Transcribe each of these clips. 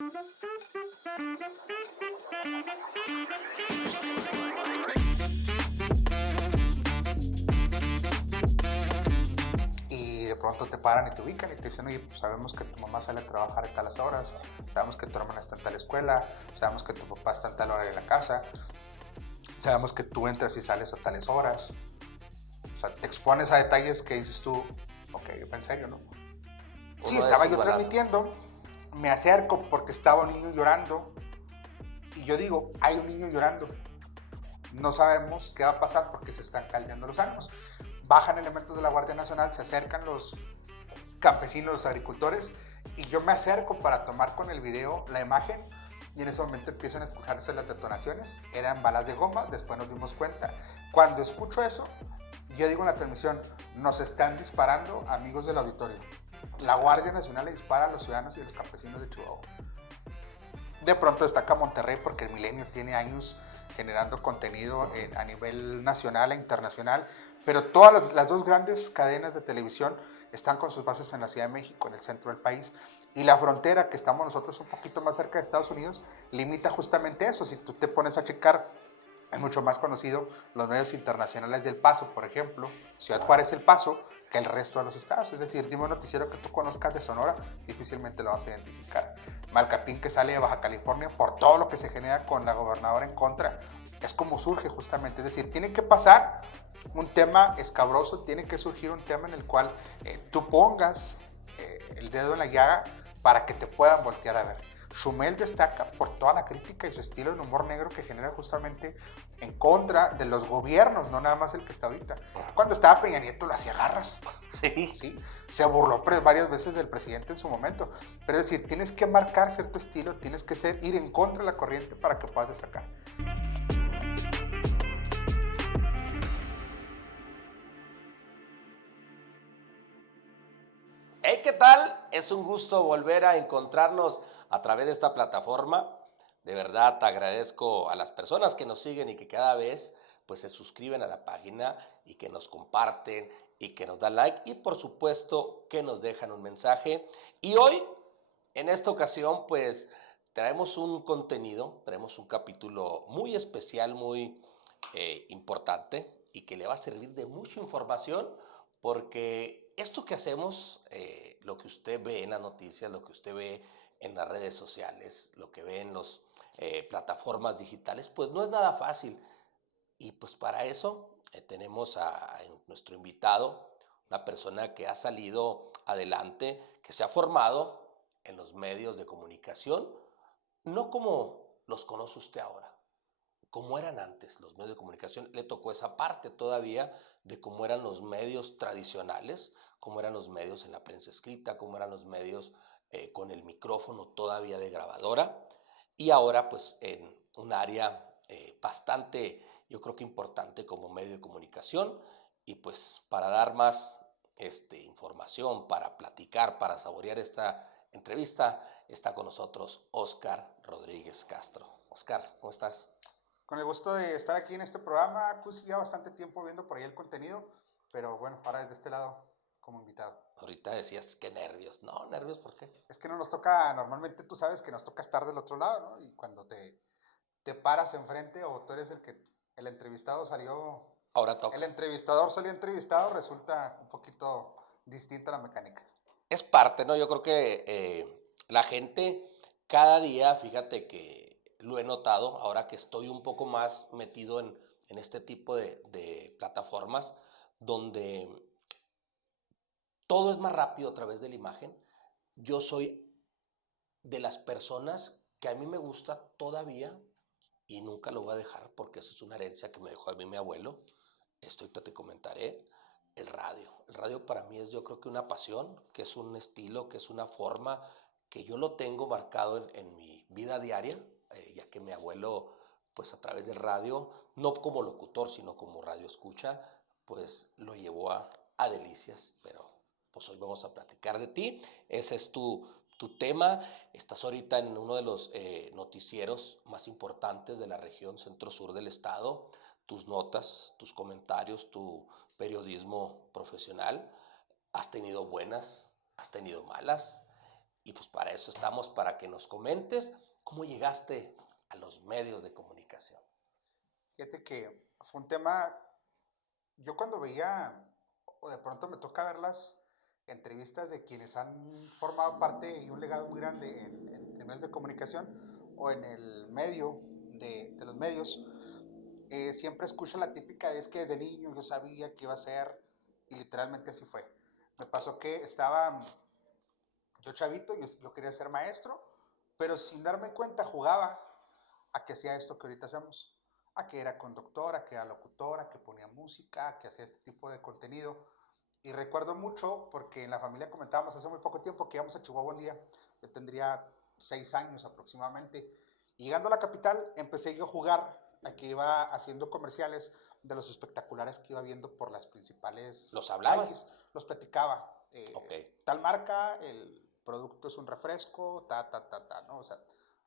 Y de pronto te paran y te ubican y te dicen, oye, pues sabemos que tu mamá sale a trabajar a tales horas, sabemos que tu hermana está en tal escuela, sabemos que tu papá está en tal hora en la casa, sabemos que tú entras y sales a tales horas. O sea, te expones a detalles que dices tú, ok, en serio, ¿no? Sí, Uno de estaba esos yo balazos. transmitiendo, me acerco porque estaba un niño llorando y yo digo, hay un niño llorando, no sabemos qué va a pasar porque se están caldeando los ánimos. Bajan elementos de la Guardia Nacional, se acercan los campesinos, los agricultores, y yo me acerco para tomar con el video la imagen y en ese momento empiezan a escucharse las detonaciones, eran balas de goma, después nos dimos cuenta. Cuando escucho eso, yo digo en la transmisión, nos están disparando amigos del auditorio. La Guardia Nacional le dispara a los ciudadanos y a los campesinos de Chihuahua. De pronto destaca Monterrey porque el Milenio tiene años generando contenido a nivel nacional e internacional, pero todas las dos grandes cadenas de televisión están con sus bases en la Ciudad de México, en el centro del país, y la frontera que estamos nosotros un poquito más cerca de Estados Unidos limita justamente eso. Si tú te pones a checar, es mucho más conocido los medios internacionales del Paso, por ejemplo, Ciudad Juárez El Paso, que el resto de los estados. Es decir, dime un noticiero que tú conozcas de Sonora, difícilmente lo vas a identificar. Malcapín, que sale de Baja California por todo lo que se genera con la gobernadora en contra, es como surge justamente. Es decir, tiene que pasar un tema escabroso, tiene que surgir un tema en el cual tú pongas el dedo en la llaga para que te puedan voltear a ver. Chumel destaca por toda la crítica y su estilo de humor negro que genera justamente en contra de los gobiernos, no nada más el que está ahorita. Cuando estaba Peña Nieto lo hacía garras. Sí. ¿Sí? Se burló varias veces del presidente en su momento. Pero es decir, tienes que marcar cierto estilo, tienes que ir en contra de la corriente para que puedas destacar. Hey, ¿qué tal? Es un gusto volver a encontrarnos a través de esta plataforma. De verdad te agradezco a las personas que nos siguen y que cada vez pues se suscriben a la página y que nos comparten y que nos dan like y por supuesto que nos dejan un mensaje. Y hoy, en esta ocasión, pues traemos un contenido, traemos un capítulo muy especial, muy importante y que le va a servir de mucha información porque esto que hacemos, lo que usted ve en las noticias, lo que usted ve en las redes sociales, lo que ve en las plataformas digitales, pues no es nada fácil. Y pues para eso tenemos a nuestro invitado, una persona que ha salido adelante, que se ha formado en los medios de comunicación, no como los conoce usted ahora, como eran antes los medios de comunicación. Le tocó esa parte todavía de cómo eran los medios tradicionales, cómo eran los medios en la prensa escrita, cómo eran los medios con el micrófono todavía de grabadora. Y ahora pues en un área bastante, yo creo que importante como medio de comunicación. Y pues para dar más información, para platicar, para saborear esta entrevista, está con nosotros Oscar Rodríguez Castro. Oscar, ¿cómo estás? Con el gusto de estar aquí en este programa, Cusi, ya bastante tiempo viendo por ahí el contenido, pero bueno, ahora desde este lado como invitado. Ahorita decías que nervios. No, nervios, ¿por qué? Es que no nos toca, normalmente tú sabes que nos toca estar del otro lado, ¿no? Y cuando te paras enfrente o tú eres el entrevistado salió, Ahora toca. el entrevistador salió entrevistado, resulta un poquito distinta la mecánica. Es parte, ¿no? Yo creo que la gente cada día, fíjate que lo he notado, ahora que estoy un poco más metido en este tipo de plataformas, donde todo es más rápido a través de la imagen. Yo soy de las personas que a mí me gusta todavía y nunca lo voy a dejar porque eso es una herencia que me dejó a mí mi abuelo. Te comentaré el radio. El radio para mí es, yo creo que una pasión, que es un estilo, que es una forma que yo lo tengo marcado en mi vida diaria, ya que mi abuelo, pues a través del radio, no como locutor, sino como radio escucha, pues lo llevó a delicias. Pero pues hoy vamos a platicar de ti. Ese es tu tema. Estás ahorita en uno de los noticieros más importantes de la región centro-sur del estado. Tus notas, tus comentarios, tu periodismo profesional. Has tenido buenas, has tenido malas. y pues para eso estamos, para que nos comentes cómo llegaste a los medios de comunicación. Fíjate que fue un tema, yo cuando veía, o de pronto me toca ver las entrevistas de quienes han formado parte y un legado muy grande en medios de comunicación o en el medio de los medios, siempre escucho la típica, es que desde niño yo sabía que iba a ser, y literalmente así fue. Me pasó que estaba yo chavito, yo quería ser maestro, pero sin darme cuenta jugaba a que hacía esto que ahorita hacemos, a que era conductora, a que era locutora, a que ponía música, a que hacía este tipo de contenido. Y recuerdo mucho porque en la familia comentábamos hace muy poco tiempo que íbamos a Chihuahua un día, yo tendría 6 años aproximadamente. Y llegando a la capital empecé yo a jugar a que iba haciendo comerciales de los espectaculares que iba viendo por las principales ¿Los hablabas? calles, los platicaba. Tal marca, el producto es un refresco, ¿no? O sea,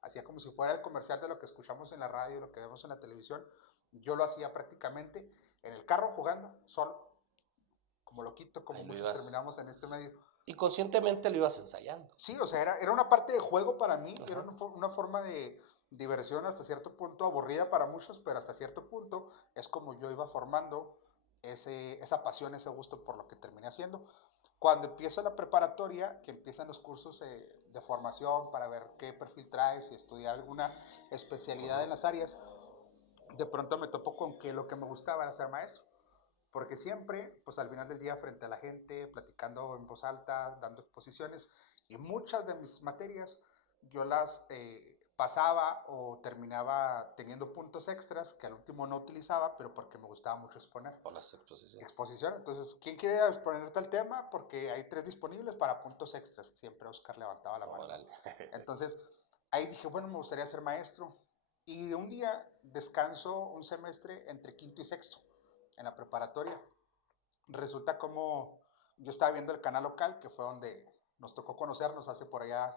hacía como si fuera el comercial de lo que escuchamos en la radio, lo que vemos en la televisión. Yo lo hacía prácticamente en el carro jugando, solo, como loquito, como muchos terminamos en este medio. Inconscientemente lo ibas ensayando. Sí, o sea, era una parte de juego para mí, ajá, era una forma de diversión hasta cierto punto, aburrida para muchos, pero hasta cierto punto es como yo iba formando esa pasión, ese gusto por lo que terminé haciendo. Cuando empiezo la preparatoria, que empiezan los cursos de formación para ver qué perfil traes y estudiar alguna especialidad en las áreas, de pronto me topo con que lo que me gustaba era ser maestro. Porque siempre, pues al final del día, frente a la gente, platicando en voz alta, dando exposiciones, y muchas de mis materias yo las pasaba o terminaba teniendo puntos extras que al último no utilizaba, pero porque me gustaba mucho exponer. Por las exposiciones. Exposición. Entonces, ¿quién quiere exponer tal tema? Porque hay 3 disponibles para puntos extras. Siempre Oscar levantaba la mano. Entonces, ahí dije, bueno, me gustaría ser maestro. Y un día descanso un semestre entre quinto y sexto en la preparatoria. Resulta como yo estaba viendo el canal local, que fue donde nos tocó conocernos hace por allá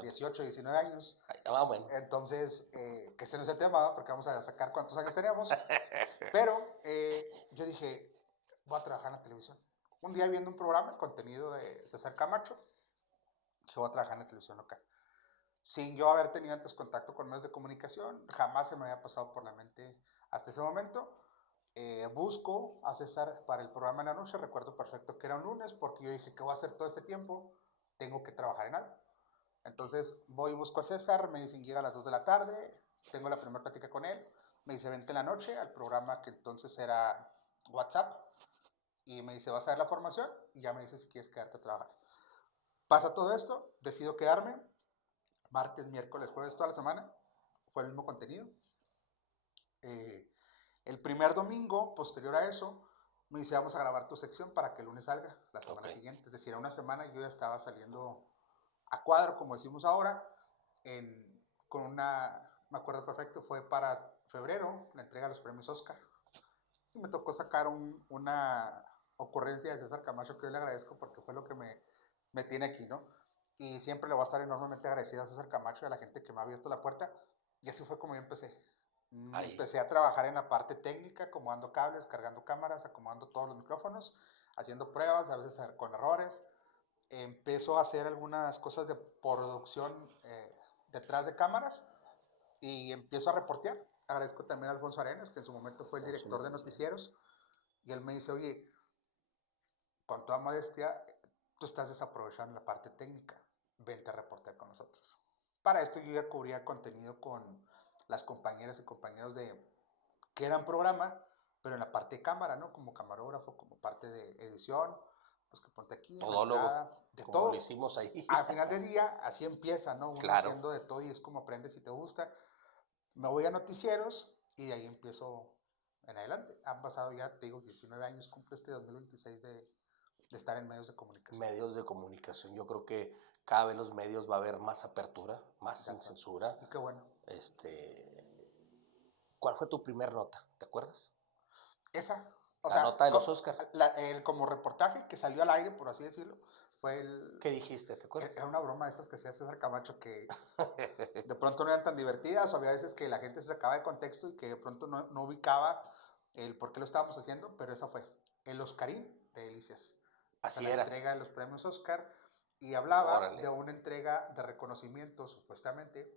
18, 19 años. Bueno. Entonces, que ese no es el tema, porque vamos a sacar cuántos años tenemos. Pero yo dije, voy a trabajar en la televisión. Un día viendo un programa, el contenido de César Camacho, que voy a trabajar en la televisión local. Sin yo haber tenido antes contacto con medios de comunicación, jamás se me había pasado por la mente hasta ese momento. Busco a César para el programa en la noche, recuerdo perfecto que era un lunes, porque yo dije, ¿qué voy a hacer todo este tiempo? Tengo que trabajar en algo. Entonces voy y busco a César, me dicen, llega a las 2 de la tarde, tengo la primera plática con él, me dice, vente en la noche al programa que entonces era WhatsApp, y me dice, ¿vas a ver la formación? Y ya me dice si quieres quedarte a trabajar. Pasa todo esto, decido quedarme, martes, miércoles, jueves, toda la semana, fue el mismo contenido. El primer domingo, posterior a eso, me dice, vamos a grabar tu sección para que el lunes salga la semana siguiente. Es decir, a una semana yo ya estaba saliendo a cuadro, como decimos ahora, con una, me acuerdo perfecto, fue para febrero, la entrega de los premios Oscar. Y me tocó sacar una ocurrencia de César Camacho, que yo le agradezco porque fue lo que me tiene aquí, ¿no? Y siempre le voy a estar enormemente agradecido a César Camacho y a la gente que me ha abierto la puerta. Y así fue como yo empecé. Empecé a trabajar en la parte técnica, acomodando cables, cargando cámaras, acomodando todos los micrófonos, haciendo pruebas, a veces con errores. Empezó a hacer algunas cosas de producción detrás de cámaras y empiezo a reportear. Agradezco también a Alfonso Arenas, que en su momento fue el director de noticieros, y él me dice, oye, con toda modestia, tú estás desaprovechando la parte técnica, vente a reportear con nosotros. Para esto yo ya cubría contenido con las compañeras y compañeros que eran programa, pero en la parte de cámara, ¿no? Como camarógrafo, como parte de edición, pues que ponte aquí, todólogo, de como todo. lo hicimos ahí. Al final del día, así empieza, ¿no? Uno claro. haciendo de todo y es como aprendes y te gusta. Me voy a noticieros y de ahí empiezo en adelante. Han pasado ya, te digo, 19 años, cumple este 2026 de estar en medios de comunicación. Medios de comunicación. Yo creo que cada vez los medios va a haber más apertura, más sin censura. Y qué bueno. ¿Cuál fue tu primer nota? ¿Te acuerdas? Esa. O sea, nota de los Oscar. Como reportaje que salió al aire, por así decirlo, fue el... ¿Qué dijiste? ¿Te acuerdas? Era una broma de estas que hacía César Camacho que de pronto no eran tan divertidas, o había veces que la gente se sacaba de contexto y que de pronto no ubicaba el por qué lo estábamos haciendo, pero esa fue el Oscarín de Delicias. Así la era. Entrega de los premios Oscar y hablaba Órale. de una entrega de reconocimiento, supuestamente,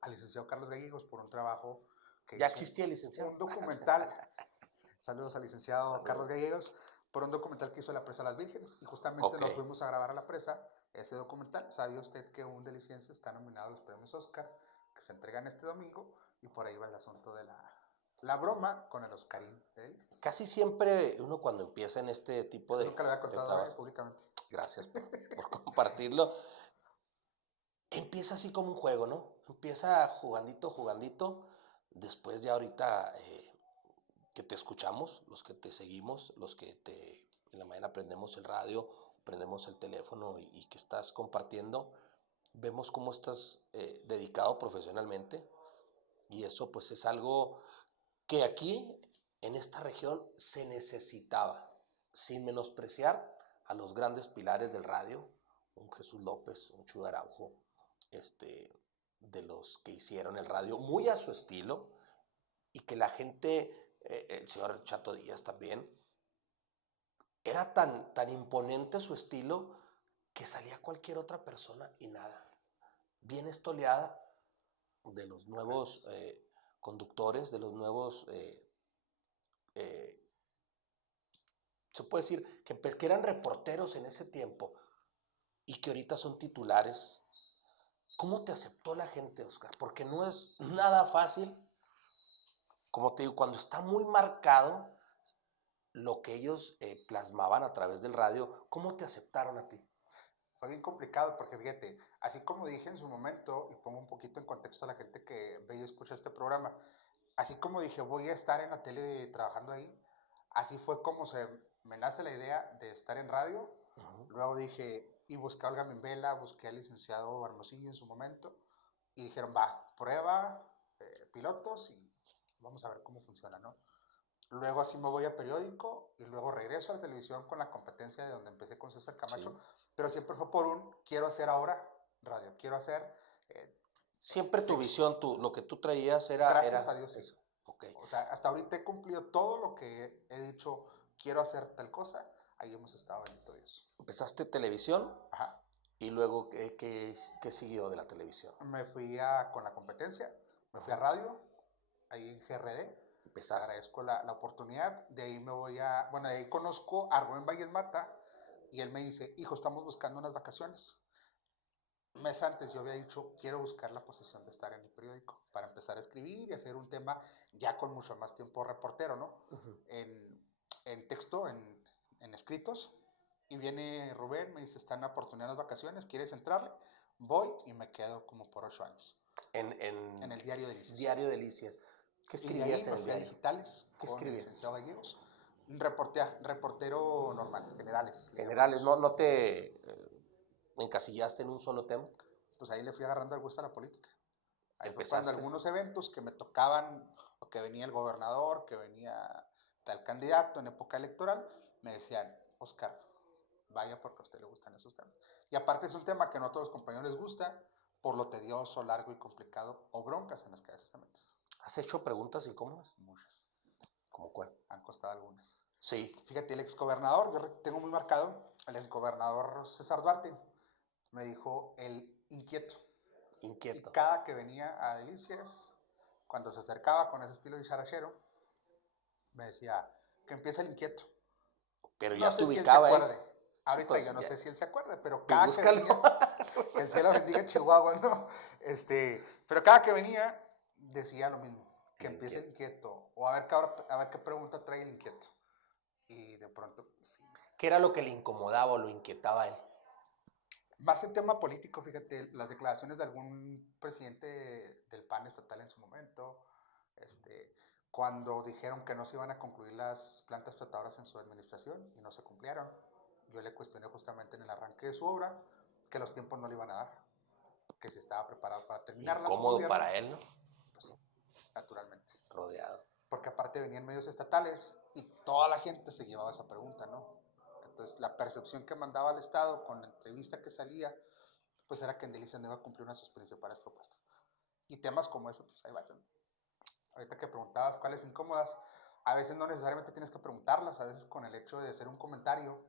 al licenciado Carlos Gallegos por un trabajo que Ya hizo. existía el licenciado. Un documental, saludos al licenciado Saludos. Carlos Gallegos, por un documental que hizo la presa Las Vírgenes. Y justamente Ok. nos fuimos a grabar a la presa ese documental. ¿Sabía usted que un deliciense está nominado a los premios Oscar, que se entregan este domingo? Y por ahí va el asunto de la broma con el Oscarín de Delicias. Casi siempre uno cuando empieza en este tipo Eso de, nunca lo había de contado trabajo, públicamente. gracias por compartirlo, empieza así como un juego, ¿no? Empieza jugandito, jugandito, después ya ahorita que te escuchamos, los que te seguimos, los que en la mañana prendemos el radio, prendemos el teléfono y que estás compartiendo, vemos cómo estás dedicado profesionalmente y eso pues es algo que aquí en esta región se necesitaba, sin menospreciar a los grandes pilares del radio, un Jesús López, un Chuy Araujo, de los que hicieron el radio muy a su estilo y que la gente, el señor Chato Díaz también, era tan imponente su estilo que salía cualquier otra persona y nada. Bien estoleada de los nuevos conductores, de los nuevos, se puede decir, que eran reporteros en ese tiempo y que ahorita son titulares. ¿Cómo te aceptó la gente, Oscar? Porque no es nada fácil, como te digo, cuando está muy marcado lo que ellos plasmaban a través del radio, ¿cómo te aceptaron a ti? Fue bien complicado porque fíjate, así como dije en su momento, y pongo un poquito en contexto a la gente que ve y escucha este programa, así como dije voy a estar en la tele trabajando ahí, así fue como me nace la idea de estar en radio. Luego dije, y busqué a Olga Mimbela, busqué al licenciado Hermosillo en su momento, y dijeron, va, prueba, pilotos, y vamos a ver cómo funciona, ¿no? Luego así me voy a periódico y luego regreso a la televisión con la competencia de donde empecé con César Camacho, Sí. pero siempre fue quiero hacer ahora radio, quiero hacer... Siempre tu visión, lo que tú traías era... Gracias a Dios, eso. Okay. O sea, hasta ahorita he cumplido todo lo que he dicho, quiero hacer tal cosa, ahí hemos estado, bendito Dios. Empezaste televisión. Ajá. Y luego, ¿qué siguió de la televisión? Me fui con la competencia, me fui a radio, ahí en GRD. Empezaste. Agradezco la oportunidad. De ahí me voy bueno, de ahí conozco a Rubén Valles Mata y él me dice, hijo, estamos buscando unas vacaciones. Mes antes yo había dicho, quiero buscar la posición de estar en el periódico para empezar a escribir y hacer un tema ya con mucho más tiempo reportero, ¿no? En texto, en escritos. Y viene Rubén, me dice, están a oportunidad las vacaciones, ¿quieres entrarle? Voy y me quedo como por 8 años. En el Diario Delicias. Diario Delicias. ¿Qué escribías en el diario? Digitales. ¿Qué con escribías? El licenciado Gallegos. Reportero normal, generales. Generales, ¿no te encasillaste en un solo tema? Pues ahí le fui agarrando el gusto a la política. Ahí fue ¿Empezaste? cuando algunos eventos que me tocaban, o que venía el gobernador, que venía tal candidato en época electoral, me decían, Oscar, vaya porque a usted le gustan esos temas. Y aparte es un tema que no a todos los compañeros les gusta, por lo tedioso, largo y complicado, o broncas en las que a veces te metes. ¿Has hecho preguntas incómodas? Muchas. ¿Cómo cuál? Han costado algunas. Sí. Fíjate, el exgobernador, yo tengo muy marcado, el exgobernador César Duarte, me dijo el inquieto. Inquieto. Y cada que venía a Delicias, cuando se acercaba con ese estilo de charachero, me decía que empieza el inquieto. Pero no ya sé te si ubicaba, él se acuerde. Ahorita sí, pues, yo no ya. sé si él se acuerde, pero cada pues que venía, que el cielo bendiga en Chihuahua, ¿no? Pero cada que venía decía lo mismo, que empiece el inquieto, o a ver qué pregunta trae el inquieto. Y de pronto, sí. ¿Qué era lo que le incomodaba o lo inquietaba a él? Más el tema político, fíjate, las declaraciones de algún presidente del PAN estatal en su momento, cuando dijeron que no se iban a concluir las plantas tratadoras en su administración y no se cumplieron. Yo le cuestioné justamente en el arranque de su obra que los tiempos no le iban a dar, que se estaba preparado para terminarla. Incómodo para él, ¿no? Pues sí, naturalmente. Rodeado. Porque aparte venían medios estatales y toda la gente se llevaba esa pregunta, ¿no? Entonces la percepción que mandaba al Estado con la entrevista que salía, pues era que en Delicias no iba a cumplir una de sus principales propuestas. Y temas como ese, pues ahí van. Ahorita que preguntabas cuáles incómodas, a veces no necesariamente tienes que preguntarlas, a veces con el hecho de hacer un comentario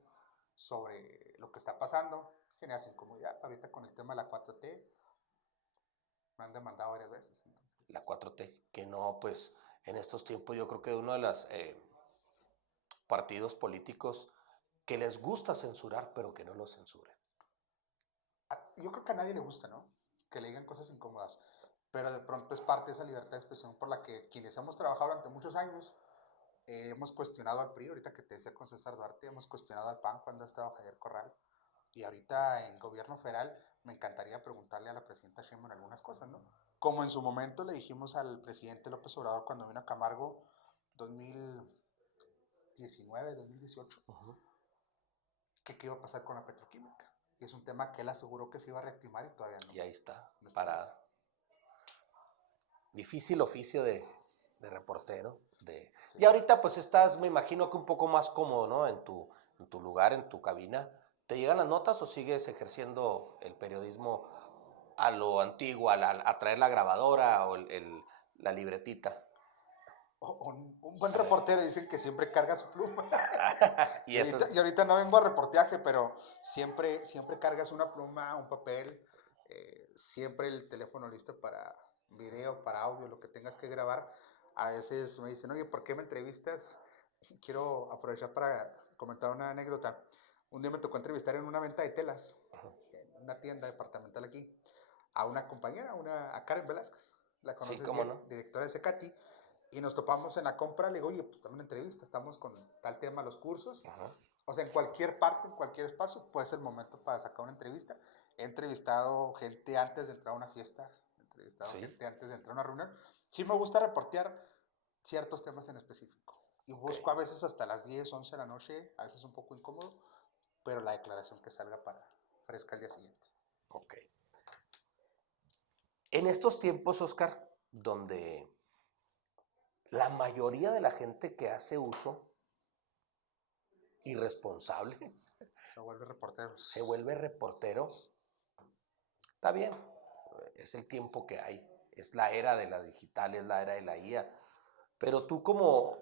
sobre lo que está pasando, generas incomodidad. Ahorita con el tema de la 4T, me han demandado varias veces. Entonces, La 4T, que no, pues en estos tiempos yo creo que uno de los partidos políticos que les gusta censurar, pero que no lo censuren. yo creo que a nadie le gusta, ¿no? Que le digan cosas incómodas, pero de pronto es parte de esa libertad de expresión por la que quienes hemos trabajado durante muchos años hemos cuestionado al PRI, ahorita que te decía con César Duarte, hemos cuestionado al PAN cuando ha estado Javier Corral, y ahorita en gobierno federal me encantaría preguntarle a la presidenta Sheinbaum algunas cosas, ¿no? Como en su momento le dijimos al presidente López Obrador cuando vino a Camargo 2019, 2018, que qué iba a pasar con la petroquímica. Y es un tema que él aseguró que se iba a reactivar y todavía no. Y ahí está, no está para listo. Difícil oficio de reportero. Sí. Y ahorita pues estás, me imagino que un poco más cómodo, ¿no? En tu lugar, en tu cabina. ¿Te llegan las notas o sigues ejerciendo el periodismo a lo antiguo, a traer la grabadora o la libretita? Un buen reportero dicen que siempre carga su pluma. Y eso es... y ahorita no vengo a reportaje, pero siempre cargas una pluma, un papel, siempre el teléfono listo para video, para audio, lo que tengas que grabar. A veces me dicen, oye, ¿por qué me entrevistas? Quiero aprovechar para comentar una anécdota. Un día me tocó entrevistar en una venta de telas, en una tienda departamental aquí, a una compañera, a Karen Velázquez. La Sí, conoces cómo bien, no. directora de Secati. Y nos topamos en la compra, le digo, oye, pues dame una entrevista, estamos con tal tema, los cursos. Ajá. O sea, en cualquier parte, en cualquier espacio, puede ser el momento para sacar una entrevista. He entrevistado gente antes de entrar a una fiesta, he entrevistado Sí. gente antes de entrar a una reunión. Sí me gusta reportear ciertos temas en específico. Y busco a veces hasta las 10, 11 de la noche, a veces un poco incómodo, pero la declaración que salga para fresca al día siguiente. Ok. En estos tiempos, Oscar, donde la mayoría de la gente que hace uso irresponsable Se vuelve reportero. se vuelve reportero, está bien, es el tiempo que hay, es la era de la digital, es la era de la IA, pero tú como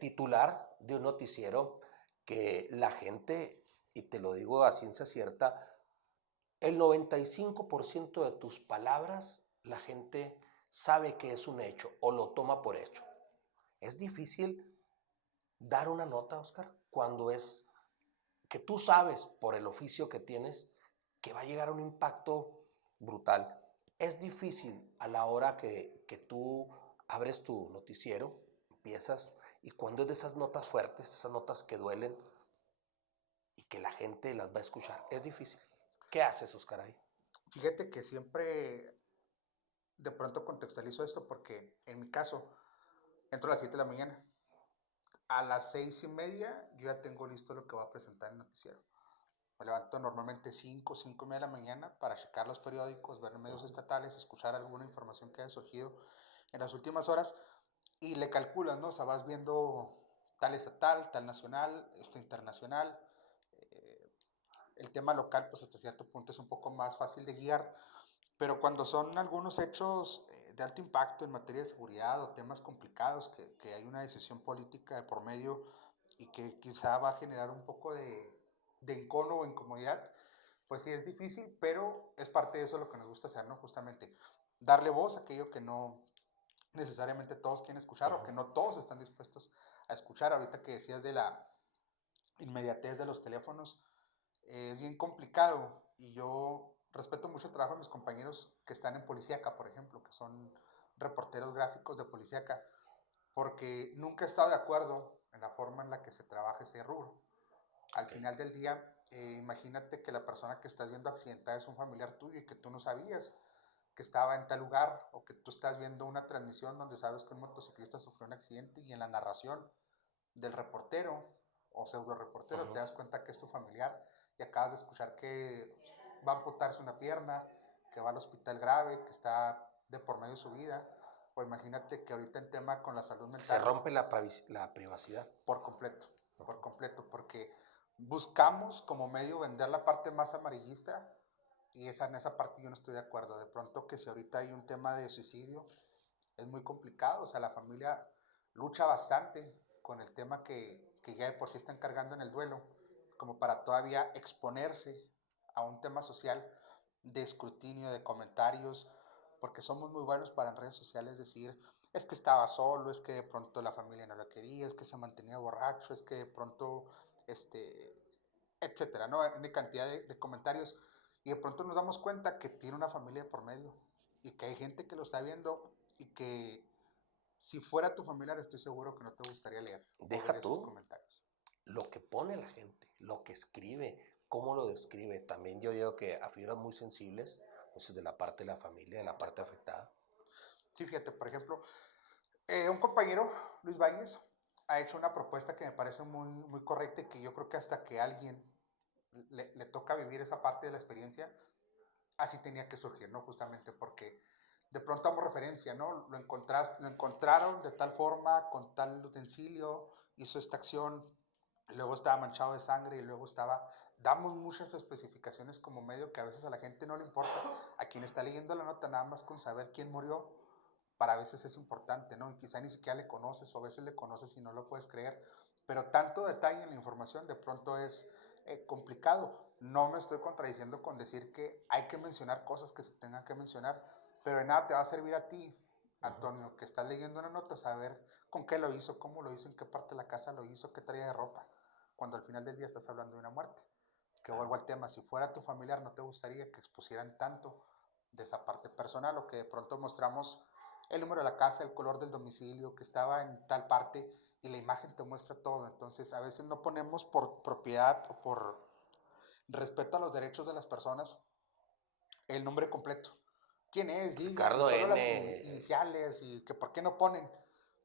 titular de un noticiero que la gente, y te lo digo a ciencia cierta, el 95% de tus palabras la gente sabe que es un hecho o lo toma por hecho. Es difícil dar una nota, Oscar, cuando es que tú sabes por el oficio que tienes que va a llegar a un impacto brutal. Es difícil a la hora que tú abres tu noticiero, empiezas, y cuando es de esas notas fuertes, esas notas que duelen y que la gente las va a escuchar, es difícil. ¿Qué haces, Oscar, ahí? Fíjate que siempre de pronto contextualizo esto porque en mi caso entro a las 7 de la mañana. A las 6:30 yo ya tengo listo lo que voy a presentar en el noticiero. Me levanto normalmente 5:30 de la mañana para checar los periódicos, ver medios estatales, escuchar alguna información que haya surgido en las últimas horas y le calculas, ¿no? O sea, vas viendo tal estatal, tal nacional, internacional. El tema local, pues hasta cierto punto es un poco más fácil de guiar, pero cuando son algunos hechos de alto impacto en materia de seguridad o temas complicados, que hay una decisión política de por medio y que quizá va a generar un poco de encono o incomodidad, pues sí es difícil, pero es parte de eso lo que nos gusta hacer, ¿no? Justamente darle voz a aquello que no necesariamente todos quieren escuchar o que no todos están dispuestos a escuchar. Ahorita que decías de la inmediatez de los teléfonos, es bien complicado y yo respeto mucho el trabajo de mis compañeros que están en Policíaca, por ejemplo, que son reporteros gráficos de Policíaca, porque nunca he estado de acuerdo en la forma en la que se trabaja ese rubro. Al final del día, imagínate que la persona que estás viendo accidentada es un familiar tuyo y que tú no sabías que estaba en tal lugar, o que tú estás viendo una transmisión donde sabes que un motociclista sufrió un accidente y en la narración del reportero o pseudo reportero te das cuenta que es tu familiar y acabas de escuchar que va a amputarse una pierna, que va al hospital grave, que está de por medio de su vida. O imagínate que ahorita en tema con la salud mental. Se rompe la privacidad. Por completo, porque buscamos como medio vender la parte más amarillista y en esa parte yo no estoy de acuerdo. De pronto que si ahorita hay un tema de suicidio, es muy complicado, o sea, la familia lucha bastante con el tema que ya de por sí están cargando en el duelo, como para todavía exponerse a un tema social de escrutinio, de comentarios, porque somos muy buenos para en redes sociales decir, es que estaba solo, es que de pronto la familia no lo quería, es que se mantenía borracho, es que de pronto, etcétera, ¿no? Hay cantidad de comentarios y de pronto nos damos cuenta que tiene una familia por medio y que hay gente que lo está viendo y que si fuera tu familiar estoy seguro que no te gustaría leer o ver Deja esos tú comentarios. lo que pone la gente, lo que escribe, cómo lo describe. También yo digo que a figuras muy sensibles, pues de la parte de la familia, de la De parte acuerdo. afectada. Sí, fíjate, por ejemplo, un compañero, Luis Valles, ha hecho una propuesta que me parece muy, muy correcta y que yo creo que hasta que a alguien le toca vivir esa parte de la experiencia, así tenía que surgir, ¿no? Justamente porque de pronto damos referencia, ¿no? Lo encontraron de tal forma, con tal utensilio, hizo esta acción, y luego estaba manchado de sangre y luego estaba... Damos muchas especificaciones como medio que a veces a la gente no le importa. A quien está leyendo la nota nada más con saber quién murió, para a veces es importante, ¿no? Y quizá ni siquiera le conoces o a veces le conoces y no lo puedes creer, pero tanto detalle en la información de pronto es complicado. No me estoy contradiciendo con decir que hay que mencionar cosas que se tengan que mencionar, pero de nada te va a servir a ti, Antonio, que estás leyendo una nota, saber con qué lo hizo, cómo lo hizo, en qué parte de la casa lo hizo, qué traía de ropa, cuando al final del día estás hablando de una muerte. Que vuelvo al tema, si fuera tu familiar, no te gustaría que expusieran tanto de esa parte personal o que de pronto mostramos el número de la casa, el color del domicilio, que estaba en tal parte y la imagen te muestra todo. Entonces, a veces no ponemos por propiedad o por respeto a los derechos de las personas el nombre completo. ¿Quién es? Digan, y Ricardo solo N. las iniciales, y que por qué no ponen.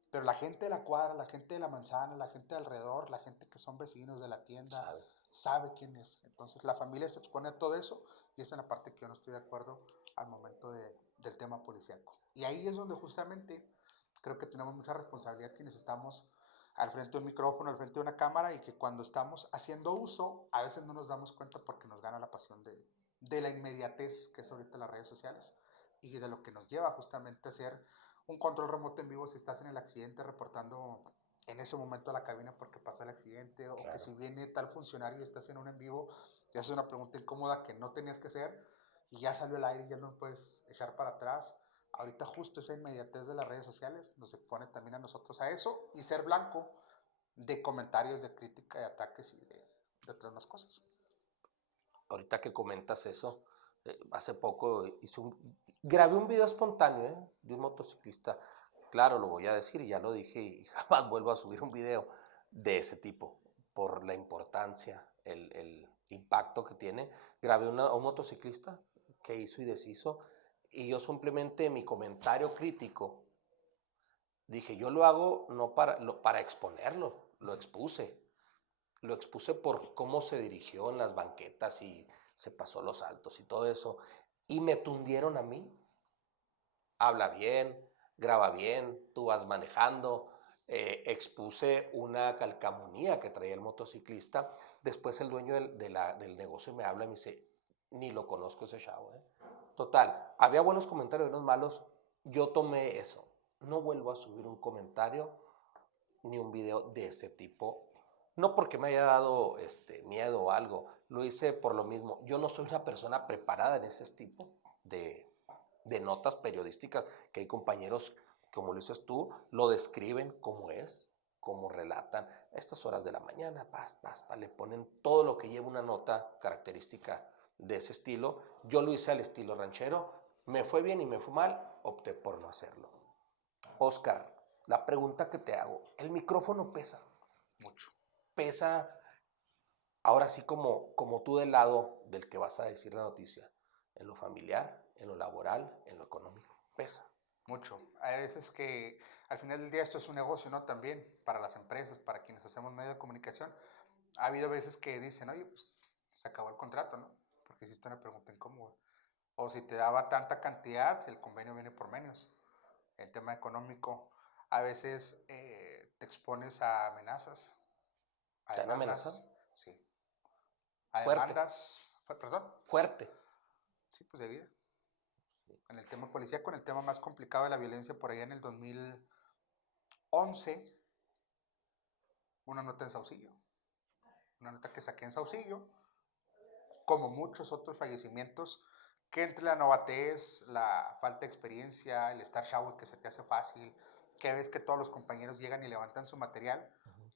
Pero la gente de la cuadra, la gente de la manzana, la gente de alrededor, la gente que son vecinos de la tienda, Sabe. sabe quién es. Entonces la familia se expone a todo eso y esa es la parte que yo no estoy de acuerdo al momento del tema policíaco. Y ahí es donde justamente creo que tenemos mucha responsabilidad quienes estamos al frente de un micrófono, al frente de una cámara y que cuando estamos haciendo uso a veces no nos damos cuenta porque nos gana la pasión de la inmediatez que es ahorita las redes sociales y de lo que nos lleva justamente a hacer un control remoto en vivo si estás en el accidente reportando en ese momento a la cabina porque pasó el accidente o que Claro. si viene tal funcionario y estás en un en vivo te hace una pregunta incómoda que no tenías que hacer y ya salió al aire y ya no puedes echar para atrás. Ahorita justo esa inmediatez de las redes sociales nos expone también a nosotros a eso y ser blanco de comentarios, de crítica, de ataques y de otras más cosas. Ahorita que comentas eso, hace poco grabé un video espontáneo, de un motociclista. Claro, lo voy a decir y ya lo dije y jamás vuelvo a subir un video de ese tipo por la importancia, el impacto que tiene. Grabé a un motociclista que hizo y deshizo y yo simplemente mi comentario crítico dije, yo lo hago no para exponerlo, lo expuse por cómo se dirigió en las banquetas y se pasó los saltos y todo eso. Y me tundieron a mí. Habla bien, graba bien, tú vas manejando. Expuse una calcamonía que traía el motociclista. Después el dueño del negocio me habla y me dice, ni lo conozco ese chavo. Total, había buenos comentarios y unos malos. Yo tomé eso. No vuelvo a subir un comentario ni un video de ese tipo. No porque me haya dado miedo o algo, lo hice por lo mismo. Yo no soy una persona preparada en ese tipo de, de notas periodísticas, que hay compañeros, como lo dices tú, lo describen como es, como relatan. A estas horas de la mañana, le ponen todo lo que lleva una nota característica de ese estilo. Yo lo hice al estilo ranchero, me fue bien y me fue mal, opté por no hacerlo. Oscar, la pregunta que te hago, ¿el micrófono pesa? Mucho. Pesa, ahora sí como tú del lado del que vas a decir la noticia, en lo familiar, en lo laboral, en lo económico, pesa. Mucho. Hay veces que al final del día esto es un negocio, ¿no? También para las empresas, para quienes hacemos medio de comunicación. Ha habido veces que dicen, oye, pues se acabó el contrato, ¿no? Porque hiciste una pregunta incómoda. O si te daba tanta cantidad, el convenio viene por menos. El tema económico, a veces te expones a amenazas, a ¿Te han amenazado? demandas, sí. A Fuerte, demandas, perdón, fuerte. sí, pues de vida. En el tema policía, con el tema más complicado de la violencia por allá en el 2011, una nota en Saucillo. Una nota que saqué en Saucillo, como muchos otros fallecimientos, que entre la novatez, la falta de experiencia, el estar chavo que se te hace fácil, que ves que todos los compañeros llegan y levantan su material,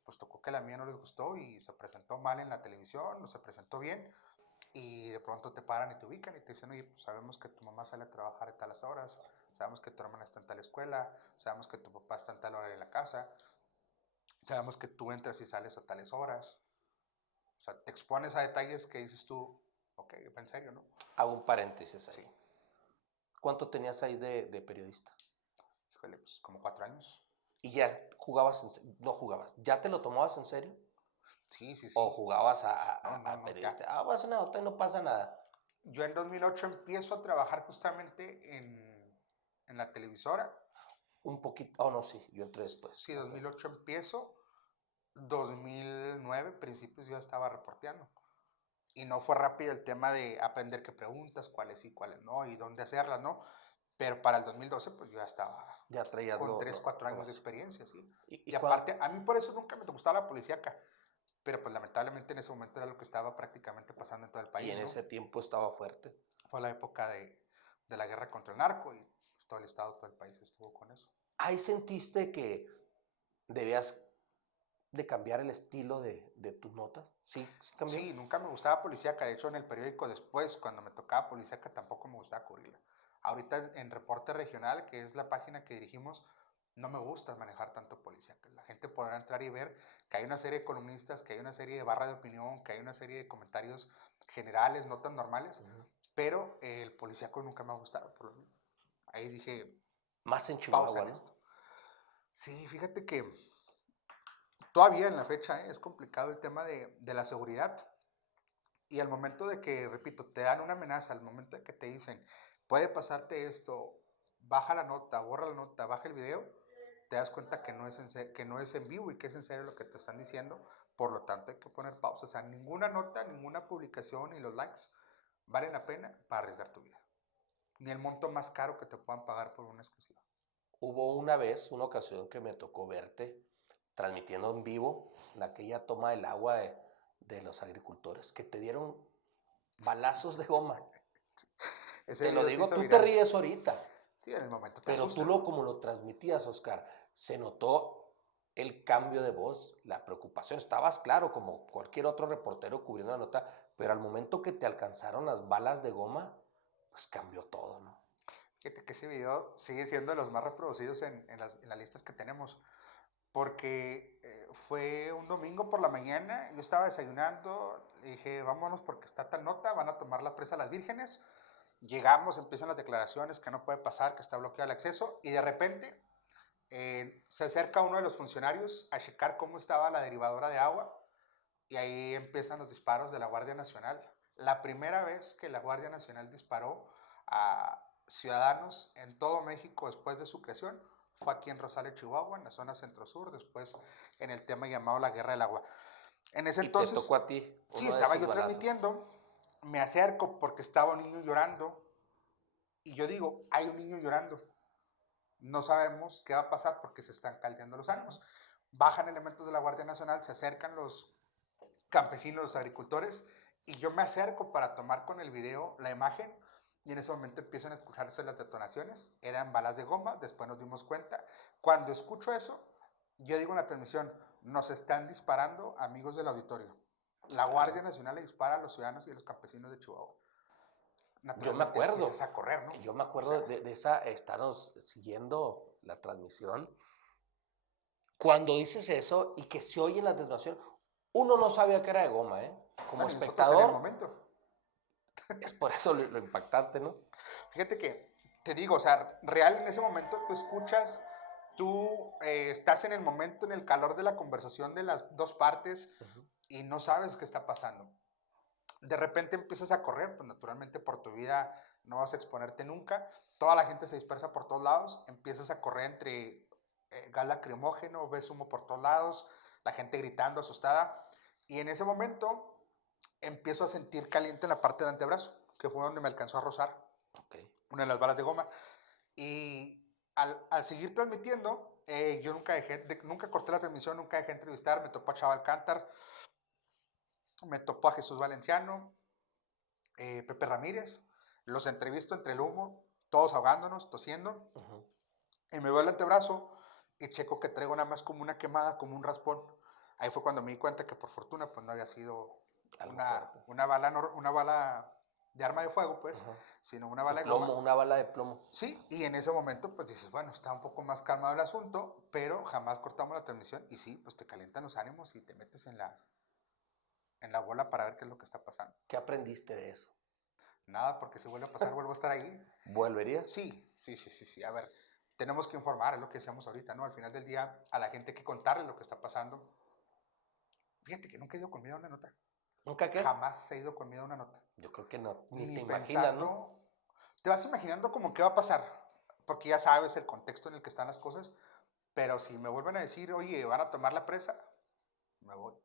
pues tocó que la mía no les gustó y se presentó mal en la televisión, no se presentó bien, y de pronto te paran y te ubican y te dicen, oye, pues sabemos que tu mamá sale a trabajar a tales horas, sabemos que tu hermana está en tal escuela, sabemos que tu papá está en tal hora en la casa, sabemos que tú entras y sales a tales horas. O sea, te expones a detalles que dices tú, ok, en serio, ¿no? Hago un paréntesis ahí. Sí. ¿Cuánto tenías ahí de periodista? Híjole, pues como 4 años. ¿Y ya jugabas, no jugabas, ya te lo tomabas en serio? Sí, sí, ¿O sí. jugabas No, a no, ya. periodista? Ah, vas a una nota y no pasa nada. Yo en 2008 empiezo a trabajar justamente en la televisora. Un poquito, oh no, sí, yo entré después. Sí, Okay. 2008 empiezo. 2009, principios, yo ya estaba reporteando. Y no fue rápido el tema de aprender qué preguntas, cuáles sí, cuáles no, y dónde hacerlas, ¿no? Pero para el 2012, pues yo ya estaba Ya traías con 3, 4 lo años de básico. experiencia, ¿sí? ¿Y Y aparte, a mí por eso nunca me gustaba la policíaca, pero pues lamentablemente en ese momento era lo que estaba prácticamente pasando en todo el y país, en ¿no? ese tiempo estaba fuerte? Fue la época de la guerra contra el narco y pues, todo el estado, todo el país estuvo con eso. ¿Ahí sentiste que debías de cambiar el estilo de tus notas? ¿Sí? ¿Sí cambió? Sí, nunca me gustaba policíaca, de hecho en el periódico después, cuando me tocaba policíaca, tampoco me gustaba cubrirla. Ahorita en Reporte Regional, que es la página que dirigimos, no me gusta manejar tanto policíaca. La gente podrá entrar y ver que hay una serie de columnistas, que hay una serie de barra de opinión, que hay una serie de comentarios generales, no tan normales, pero el policíaco nunca me ha gustado. Por lo mismo. Ahí dije, Más en pausa Chihuahua, en ¿no? esto. Sí, fíjate que todavía en la fecha es complicado el tema de la seguridad. Y al momento de que, repito, te dan una amenaza, al momento de que te dicen, puede pasarte esto, baja la nota, borra la nota, baja el video, te das cuenta que que no es en vivo y que es en serio lo que te están diciendo. Por lo tanto, hay que poner pausa. O sea, ninguna nota, ninguna publicación y los likes valen la pena para arriesgar tu vida. Ni el monto más caro que te puedan pagar por una exclusiva. Hubo una ocasión que me tocó verte transmitiendo en vivo aquella toma del agua de los agricultores, que te dieron balazos de goma. Ese Te lo video se digo, hizo tú te viral. ríes ahorita, Sí, en el momento te pero tú asusta. como lo transmitías, Oscar, se notó el cambio de voz, la preocupación. Estabas claro, como cualquier otro reportero cubriendo la nota, pero al momento que te alcanzaron las balas de goma, pues cambió todo, ¿no? Fíjate que ese video sigue siendo de los más reproducidos en las listas que tenemos. Porque fue un domingo por la mañana, yo estaba desayunando, le dije, vámonos porque está tal nota, van a tomar la presa las vírgenes. Llegamos, empiezan las declaraciones que no puede pasar, que está bloqueado el acceso, y de repente se acerca uno de los funcionarios a checar cómo estaba la derivadora de agua, y ahí empiezan los disparos de la Guardia Nacional. La primera vez que la Guardia Nacional disparó a ciudadanos en todo México después de su creación fue aquí en Rosales, Chihuahua, en la zona centro-sur, después en el tema llamado la Guerra del Agua. En ese Y te tocó entonces, a ti sí, uno de estaba esos yo balazos. transmitiendo, me acerco porque estaba un niño llorando, y yo digo, hay un niño llorando, no sabemos qué va a pasar porque se están caldeando los ánimos. Bajan elementos de la Guardia Nacional, se acercan los campesinos, los agricultores, y yo me acerco para tomar con el video la imagen, y en ese momento empiezan a escucharse las detonaciones, eran balas de goma, después nos dimos cuenta. Cuando escucho eso, yo digo en la transmisión, nos están disparando amigos del auditorio. La Guardia Nacional le dispara a los ciudadanos y a los campesinos de Chihuahua. Yo me Naturalmente empiezas acuerdo, a correr, ¿no? yo me O sea, acuerdo de esa, estarnos siguiendo la transmisión. Cuando dices eso y que se oye en la detonación, uno no sabía que era de goma, ¿eh? Como bueno, y nosotros en el espectador, momento. es por eso lo impactante, ¿no? Fíjate que, te digo, o sea, real en ese momento tú escuchas, tú estás en el momento, en el calor de la conversación de las dos partes y no sabes qué está pasando. De repente empiezas a correr, pues naturalmente por tu vida no vas a exponerte nunca. Toda la gente se dispersa por todos lados, empiezas a correr entre gas lacrimógeno, ves humo por todos lados, la gente gritando, asustada. Y en ese momento empiezo a sentir caliente en la parte del antebrazo, que fue donde me alcanzó a rozar Okay. una de las balas de goma. Y al seguir transmitiendo, yo nunca corté la transmisión, nunca dejé de entrevistar, me topó a Chava Alcántar, me topó a Jesús Valenciano, Pepe Ramírez, los entrevisto entre el humo, todos ahogándonos, tosiendo, y me veo el antebrazo y checo que traigo nada más como una quemada, como un raspón. Ahí fue cuando me di cuenta que por fortuna pues no había sido una bala de arma de fuego, pues, sino una bala de plomo, goma. una bala de plomo. Sí, y en ese momento pues dices, bueno, está un poco más calmado el asunto, pero jamás cortamos la transmisión y sí, pues te calientan los ánimos y te metes en la bola para ver qué es lo que está pasando. ¿Qué aprendiste de eso? Nada, porque si vuelve a pasar, vuelvo a estar ahí. ¿Volverías? Sí. A ver, tenemos que informar, es lo que decíamos ahorita, ¿no? Al final del día, a la gente hay que contarle lo que está pasando. Fíjate que nunca he ido con miedo a una nota. ¿Nunca qué? Jamás he ido con miedo a una nota. Yo creo que no, ni te pensando, imaginas, ¿no? Te vas imaginando como qué va a pasar, porque ya sabes el contexto en el que están las cosas, pero si me vuelven a decir, oye, van a tomar la presa, me voy.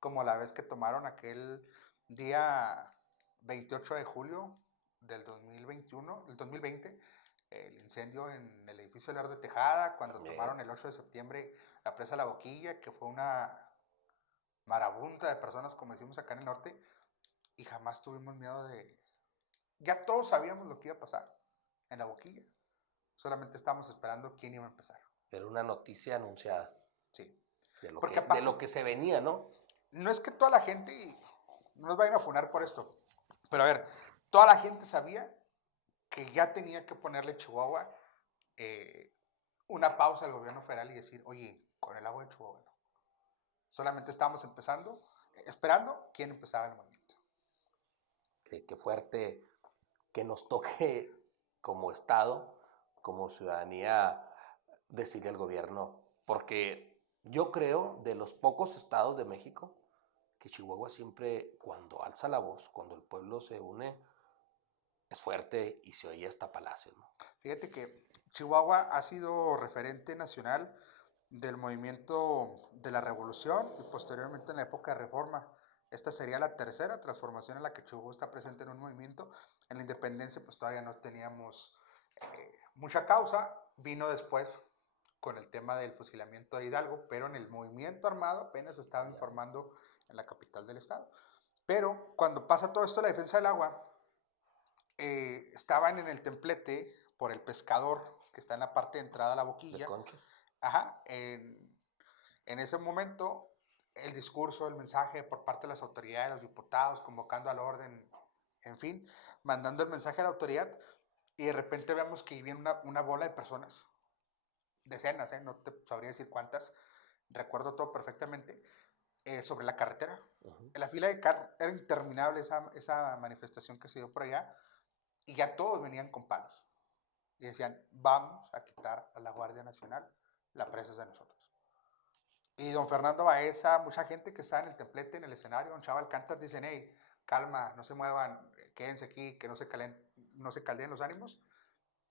Como la vez que tomaron aquel día 28 de julio del 2021, el 2020, el incendio en el edificio de Lar de Tejada, cuando tomaron el 8 de septiembre la presa La Boquilla, que fue una marabunta de personas, como decimos acá en el norte, y jamás tuvimos miedo de... Ya todos sabíamos lo que iba a pasar en La Boquilla, solamente estábamos esperando quién iba a empezar. Pero una noticia anunciada. Sí. De lo, Porque de lo que se venía, ¿no? No es que toda la gente, no nos vayan a funar por esto, pero a ver, toda la gente sabía que ya tenía que ponerle Chihuahua una pausa al gobierno federal y decir, oye, con el agua de Chihuahua no. Solamente estábamos esperando quién empezaba el movimiento. Qué fuerte que nos toque como Estado, como ciudadanía, decirle al gobierno, porque yo creo de los pocos estados de México que Chihuahua siempre, cuando alza la voz, cuando el pueblo se une, es fuerte y se oye hasta Palacio, ¿no? Fíjate que Chihuahua ha sido referente nacional del movimiento de la Revolución y posteriormente en la época de Reforma. Esta sería la tercera transformación en la que Chihuahua está presente en un movimiento. En la independencia pues todavía no teníamos mucha causa. Vino después con el tema del fusilamiento de Hidalgo, pero en el movimiento armado apenas estaba informando en la capital del estado. Pero cuando pasa todo esto de la defensa del agua, estaban en el templete por el pescador que está en la parte de entrada a La Boquilla. ¿De Concho? Ajá, en ese momento el discurso, el mensaje por parte de las autoridades, los diputados, convocando al orden, en fin, mandando el mensaje a la autoridad, y de repente vemos que viene una bola de personas, decenas, no te sabría decir cuántas, recuerdo todo perfectamente, sobre la carretera. En la fila de carro era interminable esa manifestación que se dio por allá, y ya todos venían con palos. Y decían, vamos a quitar a la Guardia Nacional, la presa es de nosotros. Y don Fernando Baeza, mucha gente que está en el templete, en el escenario, don Chava Alcántar, dicen, hey, calma, no se muevan, quédense aquí, que no se caldeen los ánimos.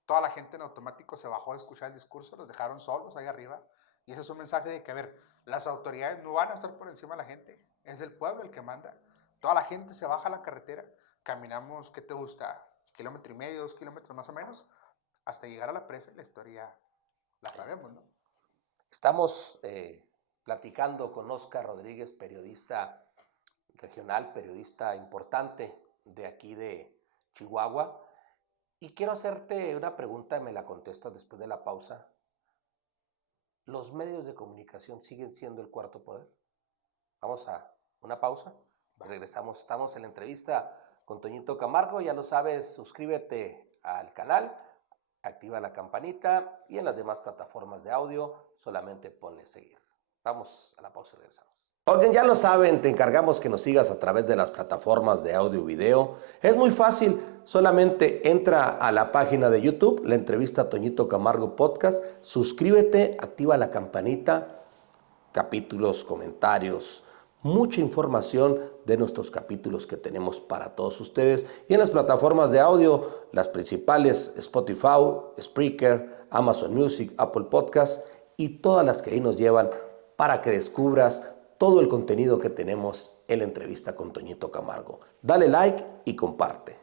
Toda la gente en automático se bajó a escuchar el discurso, los dejaron solos ahí arriba. Y ese es un mensaje de que, a ver, las autoridades no van a estar por encima de la gente, es el pueblo el que manda. Toda la gente se baja a la carretera, caminamos, ¿qué te gusta? 1,5 kilómetros, 2 kilómetros más o menos, hasta llegar a la presa y la historia la sabemos, ¿no? Estamos platicando con Óscar Rodríguez, periodista regional, periodista importante de aquí de Chihuahua. Y quiero hacerte una pregunta y me la contestas después de la pausa. ¿Los medios de comunicación siguen siendo el cuarto poder? Vamos a una pausa. Regresamos, estamos en la entrevista con Toñito Camargo. Ya lo sabes, suscríbete al canal, activa la campanita y en las demás plataformas de audio solamente ponle seguir. Vamos a la pausa y regresamos. Oigan, ya lo saben, te encargamos que nos sigas a través de las plataformas de audio y video. Es muy fácil, solamente entra a la página de YouTube, la entrevista a Toñito Camargo Podcast, suscríbete, activa la campanita, capítulos, comentarios, mucha información de nuestros capítulos que tenemos para todos ustedes. Y en las plataformas de audio, las principales, Spotify, Spreaker, Amazon Music, Apple Podcast y todas las que ahí nos llevan para que descubras todo el contenido que tenemos en la entrevista con Toñito Camargo. Dale like y comparte.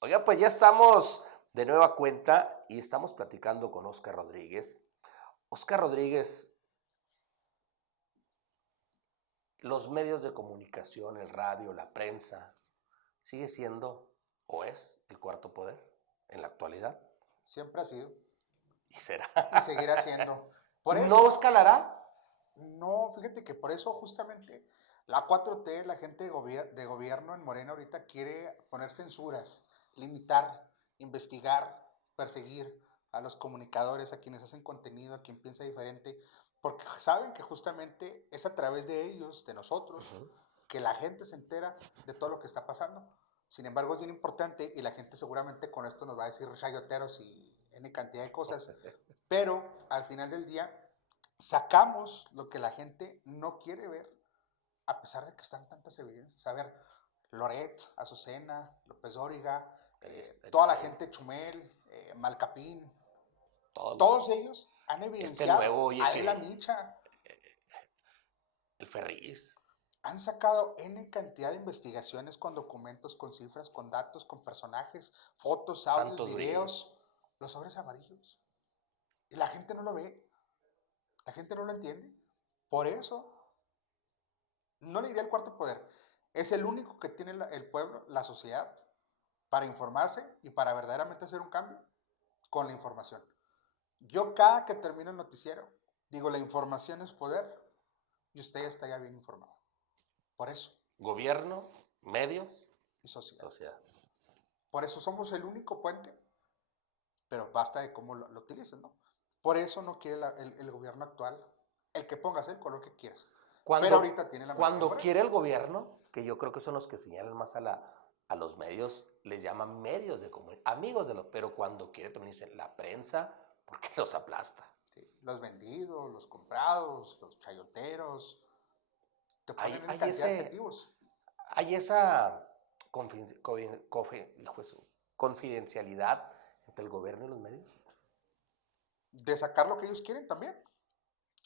Oiga, pues ya estamos de nueva cuenta y estamos platicando con Óscar Rodríguez. Óscar Rodríguez, los medios de comunicación, el radio, la prensa, sigue siendo o es el cuarto poder en la actualidad. Siempre ha sido. Y será. Y seguirá siendo. Por eso, ¿No escalará? no, fíjate que por eso justamente la 4T, la gente de gobierno en Morena ahorita quiere poner censuras, limitar, investigar, perseguir a los comunicadores, a quienes hacen contenido, a quien piensa diferente, porque saben que justamente es a través de ellos, de nosotros, que la gente se entera de todo lo que está pasando. Sin embargo, es bien importante y la gente seguramente con esto nos va a decir chayoteros y N cantidad de cosas, pero al final del día sacamos lo que la gente no quiere ver, a pesar de que están tantas evidencias. A ver, Loret, Azucena, López Dóriga, toda la gente, Chumel, Malcapín, todos ellos han evidenciado, nuevo, oye, Adela Micha, el Ferriz. han sacado N cantidad de investigaciones con documentos, con cifras, con datos, con personajes, fotos, audios, Santos videos, los sobres amarillos. Y la gente no lo ve, la gente no lo entiende. Por eso, no le diría el cuarto poder, es el único que tiene el pueblo, la sociedad, para informarse y para verdaderamente hacer un cambio con la información. Yo cada que termino el noticiero, digo, la información es poder y usted ya está ya bien informado. Por eso. Gobierno, medios y sociedad. Sociedad. Por eso somos el único puente, pero basta de cómo lo utilicen, ¿no? Por eso no quiere el gobierno actual, el que pongas el color que quieras. Pero ahorita tiene la Cuando quiere el gobierno, que yo creo que son los que señalan más a los medios, les llaman medios de comunicación, amigos de los, pero cuando quiere también dicen la prensa, porque los aplasta. Sí, los vendidos, los comprados, los chayoteros, te ponen en cantidad de adjetivos. Hay esa confidencialidad entre el gobierno y los medios. De sacar lo que ellos quieren también.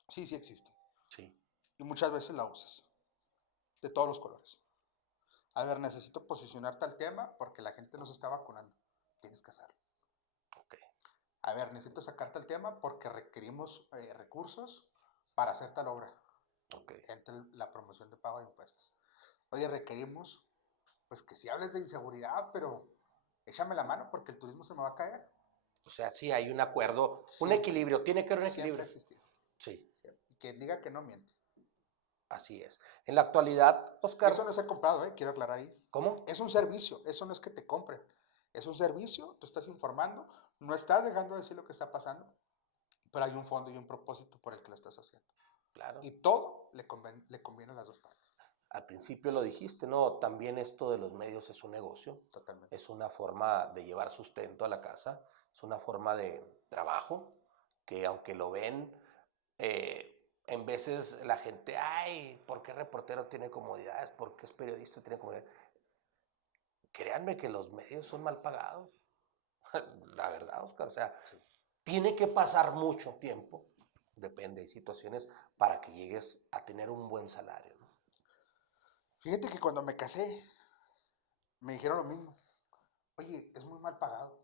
Sí, sí existe. Sí. Y muchas veces la usas. De todos los colores. A ver, necesito posicionar tal tema porque la gente no se está vacunando. Tienes que hacerlo. Okay. A ver, necesito sacar tal tema porque requerimos recursos para hacer tal obra. Okay. Entre la promoción de pago de impuestos. Oye, requerimos, pues que sí hables de inseguridad, pero échame la mano porque el turismo se me va a caer. O sea, sí hay un acuerdo, Sí, un equilibrio, tiene que haber un siempre equilibrio. ha existido. Sí. Siempre. Quien diga que no miente. Así es. En la actualidad, Oscar. Y eso no se ha comprado, quiero aclarar ahí. ¿Cómo? Es un servicio, eso no es que te compren. Es un servicio, tú estás informando, no estás dejando de decir lo que está pasando, pero hay un fondo y un propósito por el que lo estás haciendo. Claro. Y todo le conviene a las dos partes. Al principio lo dijiste, ¿no? También esto de los medios es un negocio. Totalmente. Es una forma de llevar sustento a la casa, es una forma de trabajo que aunque lo ven, en veces la gente, ay, ¿por qué reportero tiene comodidades? ¿Por qué es periodista tiene comodidades? Créanme que los medios son mal pagados. La verdad, Oscar, o sea, sí. Tiene que pasar mucho tiempo, depende de situaciones, para que llegues a tener un buen salario, ¿no? Fíjate que cuando me casé, me dijeron lo mismo. Oye, es muy mal pagado.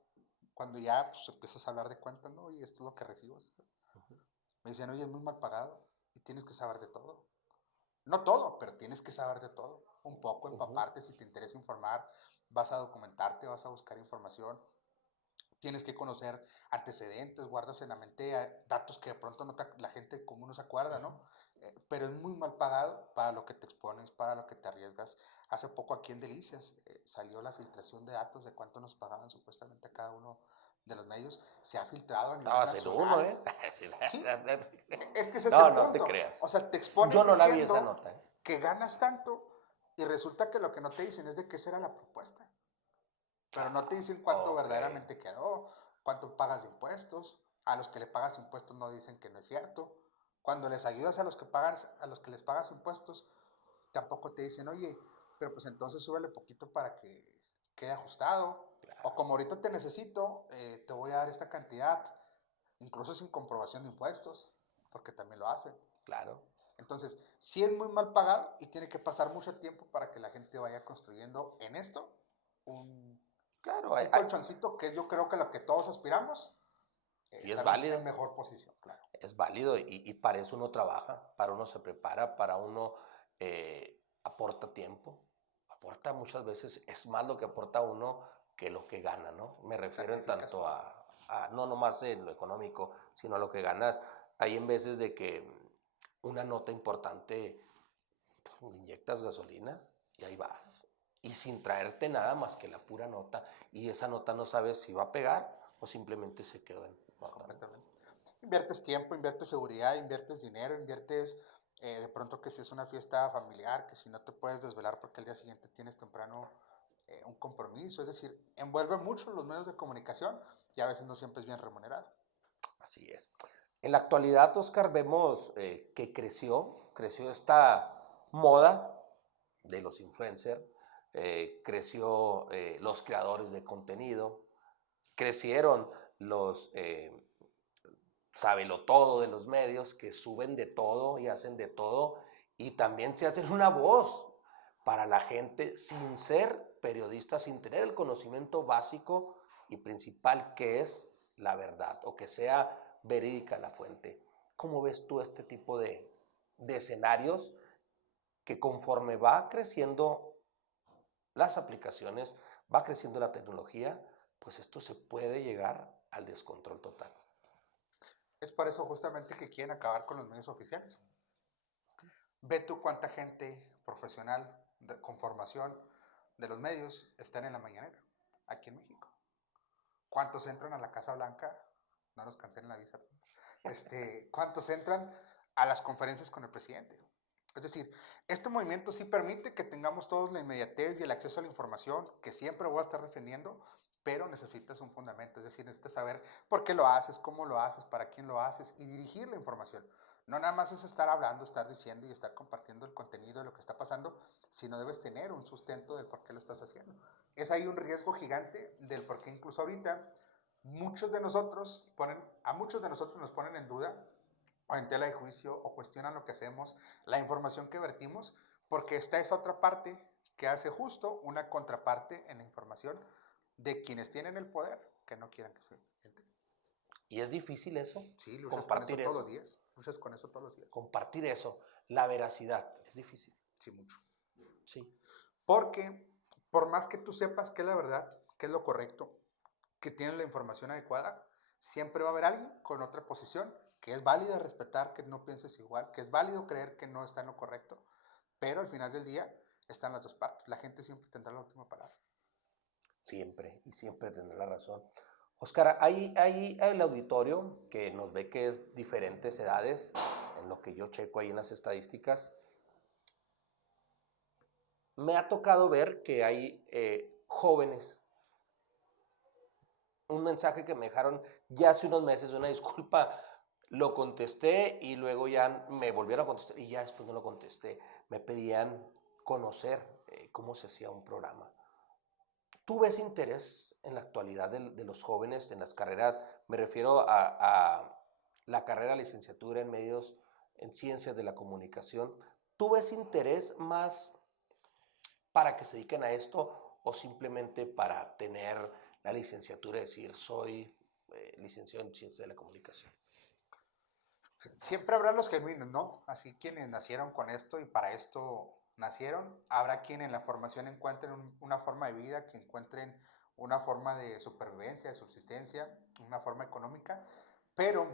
Cuando ya pues, empiezas a hablar de cuentas, ¿no? Y esto es lo que recibes. Me decían, oye, es muy mal pagado y tienes que saber de todo. No todo, pero tienes que saber de todo. Un poco, empaparte, si te interesa informar, vas a documentarte, vas a buscar información. Tienes que conocer antecedentes, guardas en la mente datos que de pronto no la gente común no se acuerda, ¿no? Pero es muy mal pagado para lo que te expones, para lo que te arriesgas. Hace poco aquí en Delicias salió la filtración de datos de cuánto nos pagaban supuestamente a cada uno de los medios. Se ha filtrado a nivel nacional. Uno, ¿eh? Sí, es que ese es el punto. No te creas. O sea, te exponen Yo no la vi diciendo esa nota, que ganas tanto y resulta que lo que no te dicen es de qué será la propuesta. Pero no te dicen cuánto verdaderamente quedó, cuánto pagas de impuestos. A los que le pagas impuestos no dicen que no es cierto. Cuando les ayudas a los que les pagas impuestos, tampoco te dicen, oye, pero pues entonces súbele poquito para que quede ajustado. Claro. O como ahorita te necesito, te voy a dar esta cantidad, incluso sin comprobación de impuestos, porque también lo hacen. Claro. Entonces, sí es muy mal pagado y tiene que pasar mucho tiempo para que la gente vaya construyendo en esto un colchoncito que yo creo que lo que todos aspiramos y es válido. En mejor posición, claro. Es válido y para eso uno trabaja, para uno se prepara, para uno aporta tiempo, aporta muchas veces, es más lo que aporta uno que lo que gana, ¿no? Me refiero en Sacrificas tanto todo. no nomás en lo económico, sino a lo que ganas. Hay en veces de que una nota importante, le inyectas gasolina y ahí vas. Y sin traerte nada más que la pura nota. Y esa nota no sabes si va a pegar o simplemente se quedó en nota, ¿no? Completamente. Inviertes tiempo, inviertes seguridad, inviertes dinero, inviertes de pronto que si es una fiesta familiar, que si no te puedes desvelar porque el día siguiente tienes temprano un compromiso. Es decir, envuelve mucho los medios de comunicación y a veces no siempre es bien remunerado. Así es. En la actualidad, Oscar, vemos que creció esta moda de los influencers, creció los creadores de contenido, crecieron los todo de los medios que suben de todo y hacen de todo y también se hacen una voz para la gente sin ser periodistas, sin tener el conocimiento básico y principal que es la verdad o que sea verídica la fuente. ¿Cómo ves tú este tipo de escenarios que conforme va creciendo las aplicaciones, va creciendo la tecnología, pues esto se puede llegar al descontrol total? Es por eso justamente que quieren acabar con los medios oficiales. Ve tú cuánta gente profesional con formación de los medios están en la mañanera, aquí en México. ¿Cuántos entran a la Casa Blanca? No nos cancelen la visa. ¿Cuántos entran a las conferencias con el presidente? Es decir, este movimiento sí permite que tengamos todos la inmediatez y el acceso a la información, que siempre voy a estar defendiendo, pero necesitas un fundamento, es decir, necesitas saber por qué lo haces, cómo lo haces, para quién lo haces y dirigir la información. No nada más es estar hablando, estar diciendo y estar compartiendo el contenido de lo que está pasando, sino debes tener un sustento del por qué lo estás haciendo. Es ahí un riesgo gigante del por qué incluso ahorita a muchos de nosotros nos ponen en duda o en tela de juicio o cuestionan lo que hacemos, la información que vertimos, porque está esa otra parte que hace justo una contraparte en la información de quienes tienen el poder que no quieran que se entre. Y es difícil eso, Sí, luchas con eso compartir todos los eso, días. Luchas con eso todos los días. compartir eso, la veracidad, es difícil. Sí, mucho. Sí. Porque por más que tú sepas qué es la verdad, qué es lo correcto, que tienes la información adecuada, siempre va a haber alguien con otra posición que es válida respetar que no pienses igual, que es válido creer que no está en lo correcto, pero al final del día están las dos partes. La gente siempre tendrá la última palabra. Siempre, y siempre tendrá la razón. Oscar, hay el auditorio que nos ve que es diferentes edades, en lo que yo checo ahí en las estadísticas. Me ha tocado ver que hay jóvenes. Un mensaje que me dejaron ya hace unos meses, una disculpa, lo contesté y luego ya me volvieron a contestar y ya después no lo contesté. Me pedían conocer cómo se hacía un programa. ¿Tú ves interés en la actualidad de los jóvenes en las carreras? Me refiero a la carrera licenciatura en medios, en ciencias de la comunicación. ¿Tú ves interés más para que se dediquen a esto o simplemente para tener la licenciatura y decir soy licenciado en ciencias de la comunicación? Siempre habrá los genuinos, ¿no? Así quienes nacieron con esto y para esto nacieron. Habrá quienes en la formación encuentren una forma de vida, que encuentren una forma de supervivencia, de subsistencia, una forma económica, pero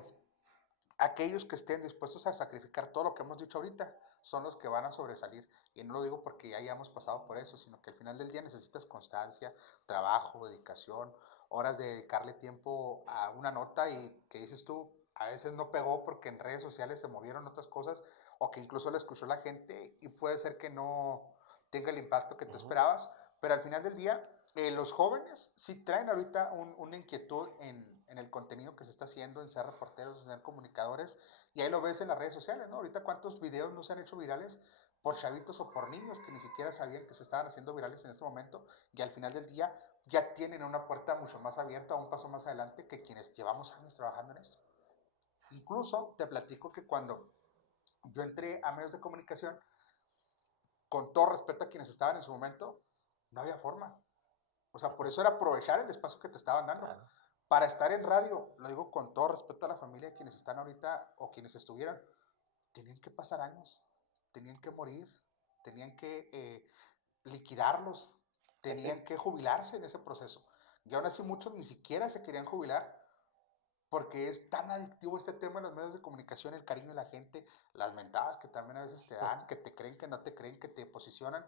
aquellos que estén dispuestos a sacrificar todo lo que hemos dicho ahorita son los que van a sobresalir. Y no lo digo porque ya hayamos pasado por eso, sino que al final del día necesitas constancia, trabajo, dedicación, horas de dedicarle tiempo a una nota y que dices tú, a veces no pegó porque en redes sociales se movieron otras cosas o que incluso la escuchó la gente y puede ser que no tenga el impacto que tú esperabas, pero al final del día los jóvenes sí traen ahorita una inquietud en el contenido que se está haciendo, en ser reporteros, en ser comunicadores, y ahí lo ves en las redes sociales, ¿no? Ahorita cuántos videos no se han hecho virales por chavitos o por niños que ni siquiera sabían que se estaban haciendo virales en ese momento, y al final del día ya tienen una puerta mucho más abierta, un paso más adelante que quienes llevamos años trabajando en esto. Incluso te platico que cuando yo entré a medios de comunicación, con todo respeto a quienes estaban en su momento, no había forma. O sea, por eso era aprovechar el espacio que te estaban dando. Claro. Para estar en radio, lo digo con todo respeto a la familia, quienes están ahorita o quienes estuvieran, tenían que pasar años, tenían que morir, tenían que liquidarlos, tenían que jubilarse en ese proceso. Y aún así muchos ni siquiera se querían jubilar porque es tan adictivo este tema en los medios de comunicación, el cariño de la gente, las mentadas que también a veces te dan, que te creen, que no te creen, que te posicionan,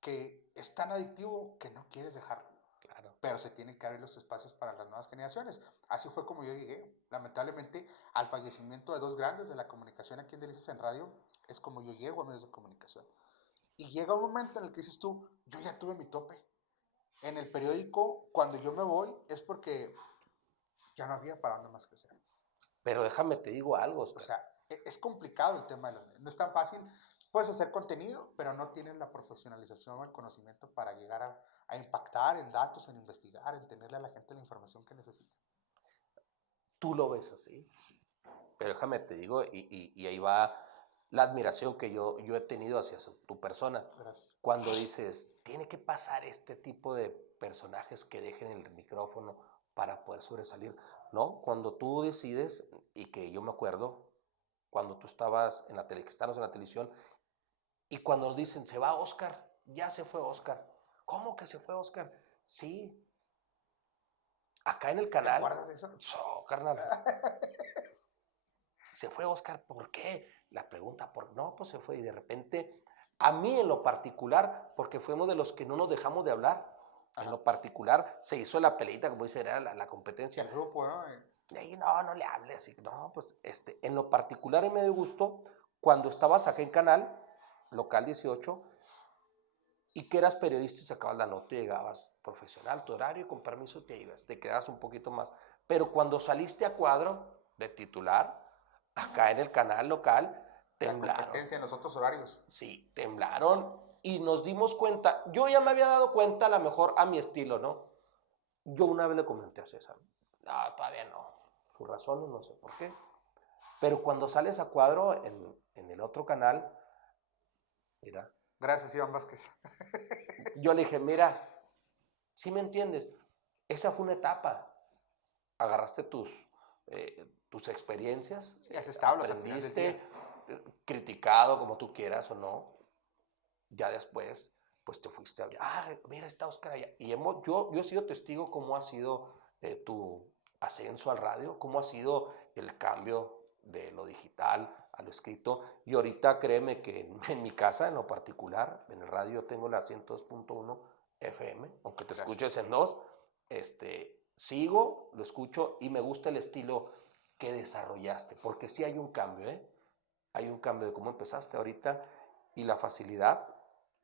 que es tan adictivo que no quieres dejarlo. Claro. Pero se tienen que abrir los espacios para las nuevas generaciones. Así fue como yo llegué. Lamentablemente, al fallecimiento de dos grandes de la comunicación aquí en Delicias en Radio, es como yo llego a medios de comunicación. Y llega un momento en el que dices tú, yo ya tuve mi tope. En el periódico, cuando yo me voy, es porque ya no había para dónde más crecer. Pero déjame te digo algo, Oscar. O sea, es complicado el tema, no es tan fácil. Puedes hacer contenido, pero no tienes la profesionalización o el conocimiento para llegar a impactar en datos, en investigar, en tenerle a la gente la información que necesita. Tú lo ves así, pero déjame te digo, y ahí va la admiración que yo he tenido hacia tu persona. Gracias. Cuando dices, tiene que pasar este tipo de personajes que dejen el micrófono para poder sobresalir. No, cuando tú decides, y que yo me acuerdo, cuando tú estabas en la estábamos en la televisión, y cuando nos dicen, se va Oscar, ya se fue Oscar. ¿Cómo que se fue Oscar? Sí. Acá en el canal. ¿Te acuerdas de eso? Oh, carnal. Se fue Oscar, ¿por qué? La pregunta, no, pues se fue. Y de repente, a mí en lo particular, porque fuimos de los que no nos dejamos de hablar, en lo particular, se hizo la peleita, como dice, era la competencia. El grupo, ¿no? Y ahí, no le hables. Y, no, pues, en lo particular, y me dio gusto, cuando estabas acá en Canal, Local 18, y que eras periodista y sacabas la nota y llegabas profesional, tu horario, y con permiso te ibas, te quedabas un poquito más. Pero cuando saliste a cuadro de titular, acá en el canal local, temblaron. La competencia en los otros horarios. Sí, temblaron y nos dimos cuenta. Yo ya me había dado cuenta, a lo mejor a mi estilo, ¿no? Yo una vez le comenté a César, no, todavía no. Su razón, no sé por qué. Pero cuando sales a cuadro en el otro canal, mira. Gracias, Iván Vázquez. Yo le dije, mira, ¿sí me entiendes? Esa fue una etapa. Agarraste tus experiencias, Sí, has estado, aprendiste, criticado como tú quieras o no. Ya después, pues te fuiste a ver, mira, está Oscar allá. Y yo he sido testigo cómo ha sido tu ascenso al radio, cómo ha sido el cambio de lo digital a lo escrito. Y ahorita créeme que en mi casa, en lo particular, en el radio yo tengo la 102.1 FM, aunque te escuches en 2, sigo, lo escucho y me gusta el estilo que desarrollaste, porque sí hay un cambio, ¿eh? Hay un cambio de cómo empezaste ahorita y la facilidad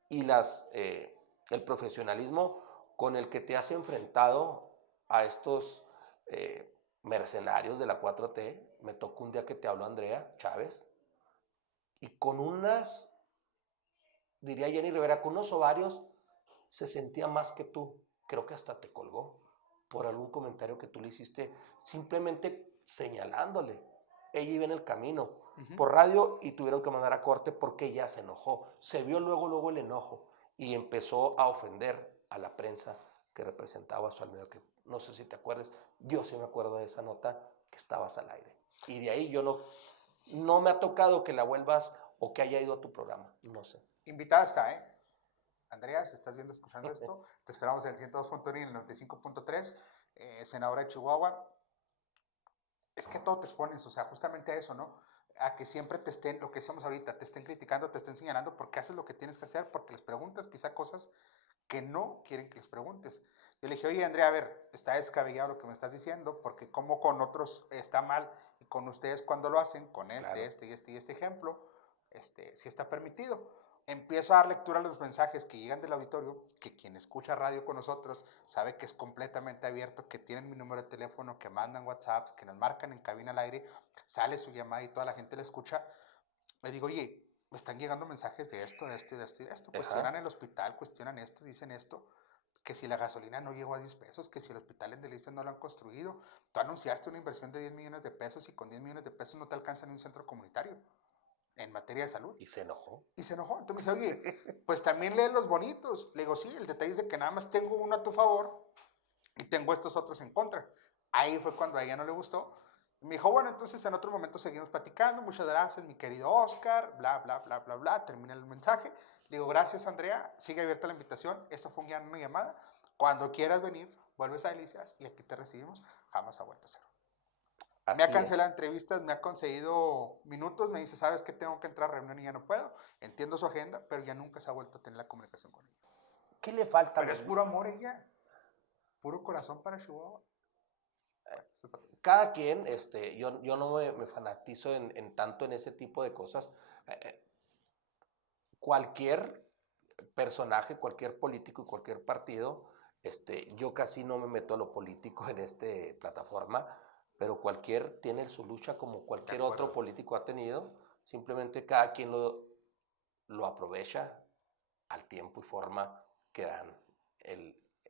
y el profesionalismo con el que te has enfrentado a estos mercenarios de la 4T. Me tocó un día que te habló Andrea Chávez y con unas, diría Jenny Rivera, con unos ovarios se sentía más que tú. Creo que hasta te colgó por algún comentario que tú le hiciste, simplemente señalándole. Ella iba en el camino por radio y tuvieron que mandar a corte porque ella se enojó. Se vio luego el enojo y empezó a ofender a la prensa que representaba a su medio, que no sé si te acuerdas, yo sí me acuerdo de esa nota, que estabas al aire. Y de ahí yo no me ha tocado que la vuelvas o que haya ido a tu programa, no sé. Invitada está, ¿eh? Andrea, si estás viendo, escuchando esto, te esperamos en el 102.1 y en el 95.3, senadora de Chihuahua. Es que todo te expones, o sea, justamente a eso, ¿no? A que siempre te estén, lo que somos ahorita, te estén criticando, te estén señalando porque haces lo que tienes que hacer, porque les preguntas quizá cosas que no quieren que les preguntes. Yo le dije, oye, Andrea, a ver, está descabellado lo que me estás diciendo, porque como con otros está mal, y con ustedes cuando lo hacen, con Claro. este ejemplo, sí está permitido. Empiezo a dar lectura a los mensajes que llegan del auditorio, que quien escucha radio con nosotros sabe que es completamente abierto, que tienen mi número de teléfono, que mandan WhatsApps, que nos marcan en cabina al aire, sale su llamada y toda la gente la escucha. Le digo, oye, me están llegando mensajes de esto, de esto y de esto y de esto. Cuestionan el hospital, cuestionan esto, dicen esto, que si la gasolina no llegó a 10 pesos, que si el hospital en Delicias no lo han construido. Tú anunciaste una inversión de 10 millones de pesos y con 10 millones de pesos no te alcanza ni un centro comunitario en materia de salud. Y se enojó. Entonces me dice, oye, pues también lee los bonitos. Le digo, sí, el detalle es de que nada más tengo uno a tu favor y tengo estos otros en contra. Ahí fue cuando a ella no le gustó. Me dijo, bueno, entonces en otro momento seguimos platicando. Muchas gracias, mi querido Oscar, bla, bla, bla, bla, bla. Termina el mensaje. Le Digo, gracias Andrea, sigue abierta la invitación, esta fue una llamada, cuando quieras venir, vuelves a Delicias y aquí te recibimos, jamás ha vuelto a ser. Me ha Así cancelado es. entrevistas, me ha concedido minutos, me dice, sabes que tengo que entrar a reunión y ya no puedo, entiendo su agenda, pero ya nunca se ha vuelto a tener la comunicación con ella. ¿Qué le falta a Pero es los... puro amor ella, puro corazón para Chihuahua. Bueno, eso es otro. Cada quien, yo no me fanatizo en tanto en ese tipo de cosas. Cualquier personaje, cualquier político y cualquier partido, yo casi no me meto a lo político en esta plataforma, pero cualquier tiene su lucha como cualquier otro político ha tenido, simplemente cada quien lo aprovecha al tiempo y forma que dan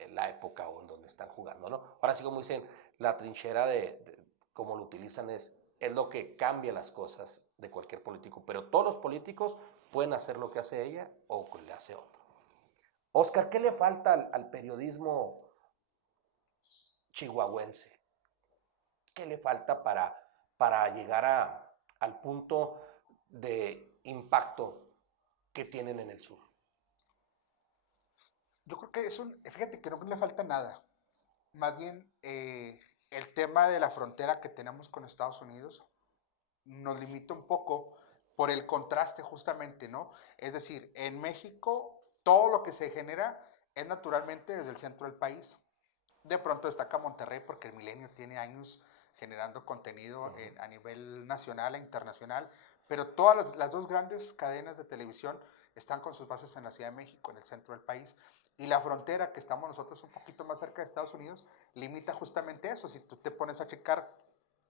la época o en donde están jugando, ¿no? Ahora sí, como dicen, la trinchera de cómo lo utilizan es lo que cambia las cosas de cualquier político, pero todos los políticos pueden hacer lo que hace ella o que le hace otro. Oscar, ¿qué le falta al periodismo chihuahuense? ¿Qué le falta para llegar al punto de impacto que tienen en el sur? Yo creo que fíjate que no le falta nada. Más bien, el tema de la frontera que tenemos con Estados Unidos nos limita un poco por el contraste justamente, ¿no? Es decir, en México todo lo que se genera es naturalmente desde el centro del país. De pronto destaca Monterrey porque el Milenio tiene años generando contenido a nivel nacional e internacional, pero todas las dos grandes cadenas de televisión están con sus bases en la Ciudad de México, en el centro del país. Y la frontera, que estamos nosotros un poquito más cerca de Estados Unidos, limita justamente eso. Si tú te pones a checar,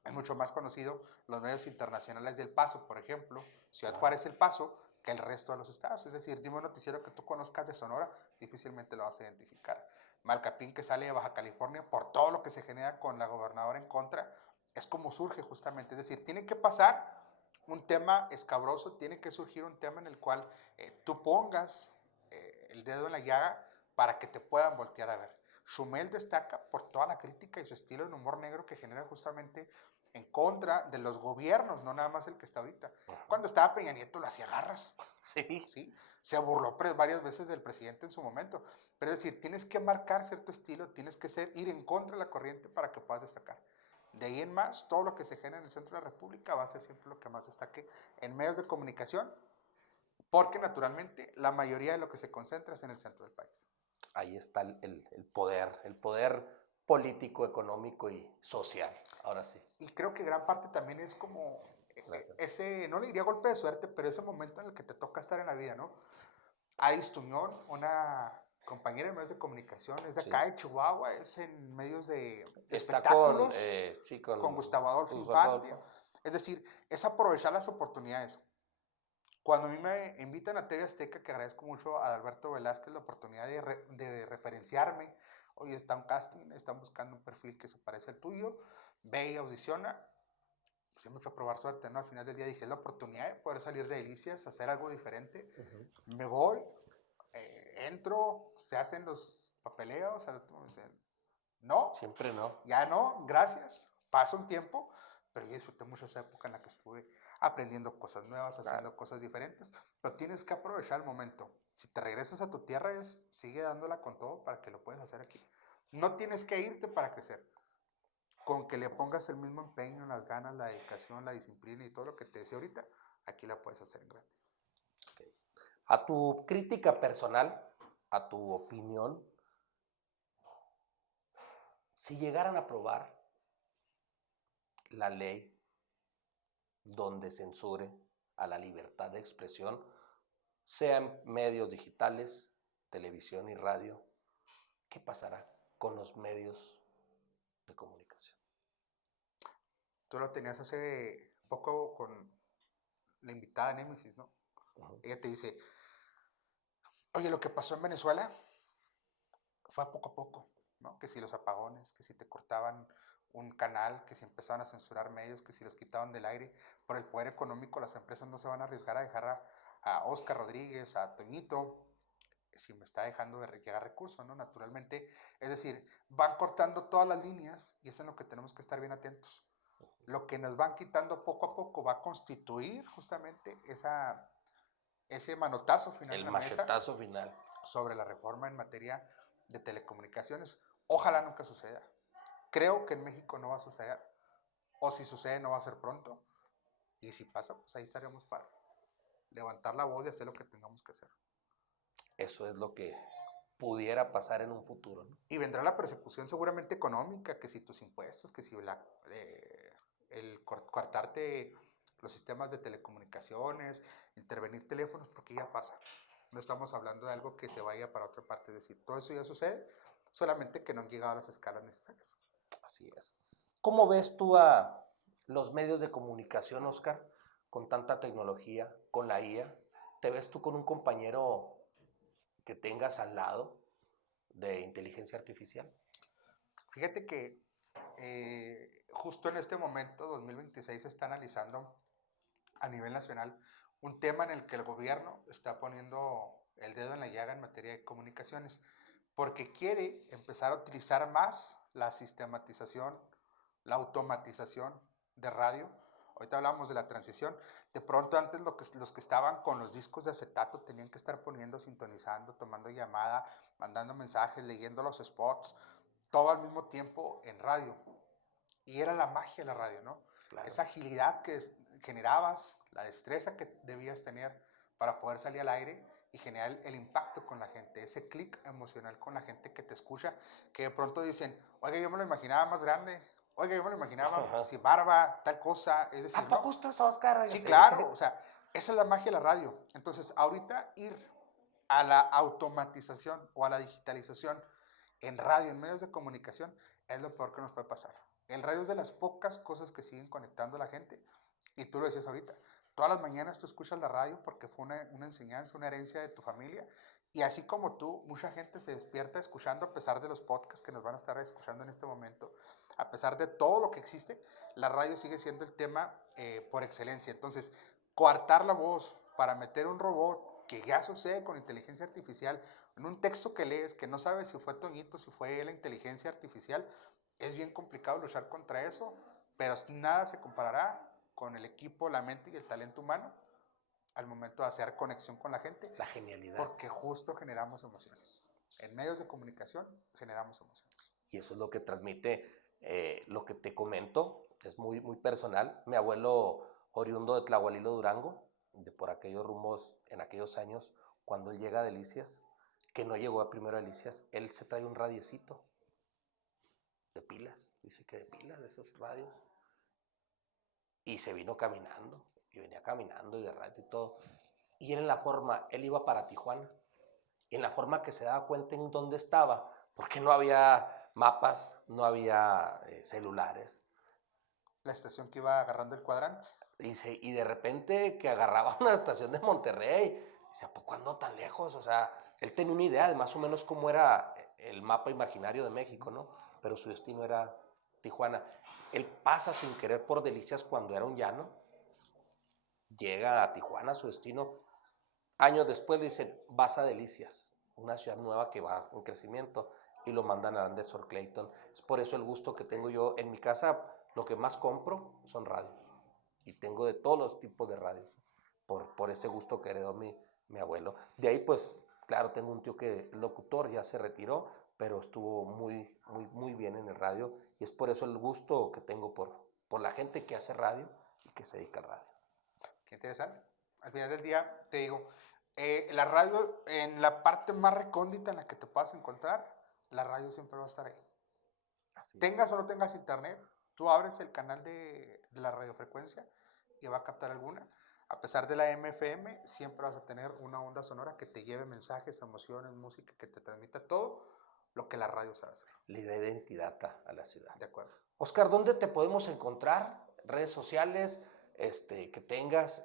es mucho más conocido los medios internacionales del Paso, por ejemplo, Ciudad Juárez, El Paso, que el resto de los estados. Es decir, dime un noticiero que tú conozcas de Sonora, difícilmente lo vas a identificar. Malcapín, que sale de Baja California, por todo lo que se genera con la gobernadora en contra, es como surge justamente. Es decir, tiene que pasar un tema escabroso, tiene que surgir un tema en el cual tú pongas el dedo en la llaga para que te puedan voltear a ver. Chumel destaca por toda la crítica y su estilo de humor negro que genera justamente en contra de los gobiernos, no nada más el que está ahorita. Cuando estaba Peña Nieto lo hacía garras. Sí. ¿Sí? Se burló varias veces del presidente en su momento. Pero es decir, tienes que marcar cierto estilo, tienes que ir en contra de la corriente para que puedas destacar. De ahí en más, todo lo que se genera en el centro de la República va a ser siempre lo que más destaque en medios de comunicación, porque naturalmente la mayoría de lo que se concentra es en el centro del país. Ahí está el poder político, económico y social, ahora sí. Y creo que gran parte también es como ese, no le diría golpe de suerte, pero ese momento en el que te toca estar en la vida, ¿no? Adis Tuñón, una compañera de medios de comunicación, es de acá de Chihuahua, es en medios de espectáculos, con Gustavo Adolfo Infante. Es decir, es aprovechar las oportunidades. Cuando a mí me invitan a TV Azteca, que agradezco mucho a Alberto Velázquez la oportunidad de referenciarme, oye, está un casting, están buscando un perfil que se parece al tuyo, ve y audiciona, pues yo me fui a probar suerte, ¿no? Al final del día dije, la oportunidad de poder salir de Delicias, hacer algo diferente, me voy, entro, se hacen los papeleos, no, siempre no. Ya no, gracias, pasa un tiempo, pero yo disfruté mucho esa época en la que estuve aprendiendo cosas nuevas, haciendo cosas diferentes, pero tienes que aprovechar el momento. Si te regresas a tu tierra, sigue dándola con todo para que lo puedas hacer aquí. No tienes que irte para crecer. Con que le pongas el mismo empeño, las ganas, la dedicación, la disciplina y todo lo que te decía ahorita, aquí la puedes hacer en grande. Okay. A tu crítica personal, a tu opinión, si llegaran a aprobar la ley donde censure a la libertad de expresión, sea en medios digitales, televisión y radio, ¿qué pasará con los medios de comunicación? Tú lo tenías hace poco con la invitada Némesis, ¿no? Ella te dice, oye, lo que pasó en Venezuela fue poco a poco, ¿no? Que si los apagones, que si te cortaban un canal, que si empezaban a censurar medios, que si los quitaban del aire, por el poder económico las empresas no se van a arriesgar a dejar a Oscar Rodríguez, a Toñito, si me está dejando de llegar recursos, ¿no? Naturalmente, es decir, van cortando todas las líneas y es en lo que tenemos que estar bien atentos. Lo que nos van quitando poco a poco va a constituir justamente ese manotazo final El en la mesa machetazo final. sobre la reforma en materia de telecomunicaciones. Ojalá nunca suceda. Creo que en México no va a suceder. O si sucede, no va a ser pronto. Y si pasa, pues ahí estaremos para levantar la voz y hacer lo que tengamos que hacer. Eso es lo que pudiera pasar en un futuro, ¿no? Y vendrá la persecución seguramente económica, que si tus impuestos, que si el cortarte los sistemas de telecomunicaciones, intervenir teléfonos, porque ya pasa. No estamos hablando de algo que se vaya para otra parte, es decir, todo eso ya sucede, solamente que no han llegado a las escalas necesarias. Así es. ¿Cómo ves tú a los medios de comunicación, Oscar, con tanta tecnología, con la IA? ¿Te ves tú con un compañero que tengas al lado de inteligencia artificial? Fíjate que justo en este momento, 2026, se está analizando a nivel nacional un tema en el que el gobierno está poniendo el dedo en la llaga en materia de comunicaciones, porque quiere empezar a utilizar más la sistematización, la automatización de radio. Ahorita hablamos de la transición. De pronto antes los que estaban con los discos de acetato tenían que estar poniendo, sintonizando, tomando llamada, mandando mensajes, leyendo los spots, todo al mismo tiempo en radio. Y era la magia de la radio, ¿no? Claro. Esa agilidad que generabas, la destreza que debías tener para poder salir al aire y generar el impacto con la gente, ese clic emocional con la gente que te escucha, que de pronto dicen, oiga, yo me lo imaginaba más grande, oiga, yo me lo imaginaba sin barba, tal cosa, es decir, ¿A poco estás, Oscar? Sí, claro, o sea, esa es la magia de la radio. Entonces, ahorita ir a la automatización o a la digitalización en radio, en medios de comunicación, es lo peor que nos puede pasar. El radio es de las pocas cosas que siguen conectando a la gente. Y tú lo decías ahorita, todas las mañanas tú escuchas la radio porque fue una enseñanza, una herencia de tu familia. Y así como tú, mucha gente se despierta escuchando, a pesar de los podcasts que nos van a estar escuchando en este momento, a pesar de todo lo que existe, la radio sigue siendo el tema por excelencia. Entonces, coartar la voz para meter un robot, que ya sucede con inteligencia artificial, en un texto que lees, que no sabes si fue Toñito, si fue la inteligencia artificial, es bien complicado luchar contra eso, pero nada se comparará con el equipo, la mente y el talento humano al momento de hacer conexión con la gente. La genialidad. Porque justo generamos emociones. En medios de comunicación generamos emociones. Y eso es lo que transmite lo que te comento. Es muy, muy personal. Mi abuelo, oriundo de Tlahualilo, Durango, de por aquellos rumbos, en aquellos años, cuando él llega a Delicias, que no llegó a primero a Delicias, él se trae un radiecito de pilas. Dice que de pilas, de esos radios. Y se vino caminando, y venía caminando y de radio y todo. Y él en la forma, él iba para Tijuana, y en la forma que se daba cuenta en dónde estaba, porque no había mapas, no había celulares. La estación que iba agarrando el cuadrante. Y de repente que agarraba una estación de Monterrey, dice, ¿a poco ando tan lejos? O sea, él tenía una idea de más o menos cómo era el mapa imaginario de México, ¿no? Pero su destino era Tijuana. Él pasa sin querer por Delicias cuando era un llano, llega a Tijuana, su destino. Años después le dicen, vas a Delicias, una ciudad nueva que va en crecimiento, y lo mandan a Anderson Clayton. Es por eso el gusto que tengo yo en mi casa, lo que más compro son radios. Y tengo de todos los tipos de radios, por ese gusto que heredó mi abuelo. De ahí, pues, claro, tengo un tío que es locutor, ya se retiró, pero estuvo muy, muy, muy bien en el radio. Y es por eso el gusto que tengo por la gente que hace radio y que se dedica al radio. Qué interesante. Al final del día, te digo, la radio, en la parte más recóndita en la que te puedas encontrar, la radio siempre va a estar ahí. Así tengas o no tengas internet, tú abres el canal de la radiofrecuencia y va a captar alguna. A pesar de la MFM, siempre vas a tener una onda sonora que te lleve mensajes, emociones, música, que te transmita todo lo que la radio sabe hacer. Le da identidad a la ciudad. De acuerdo. Oscar, ¿dónde te podemos encontrar? Redes sociales, que tengas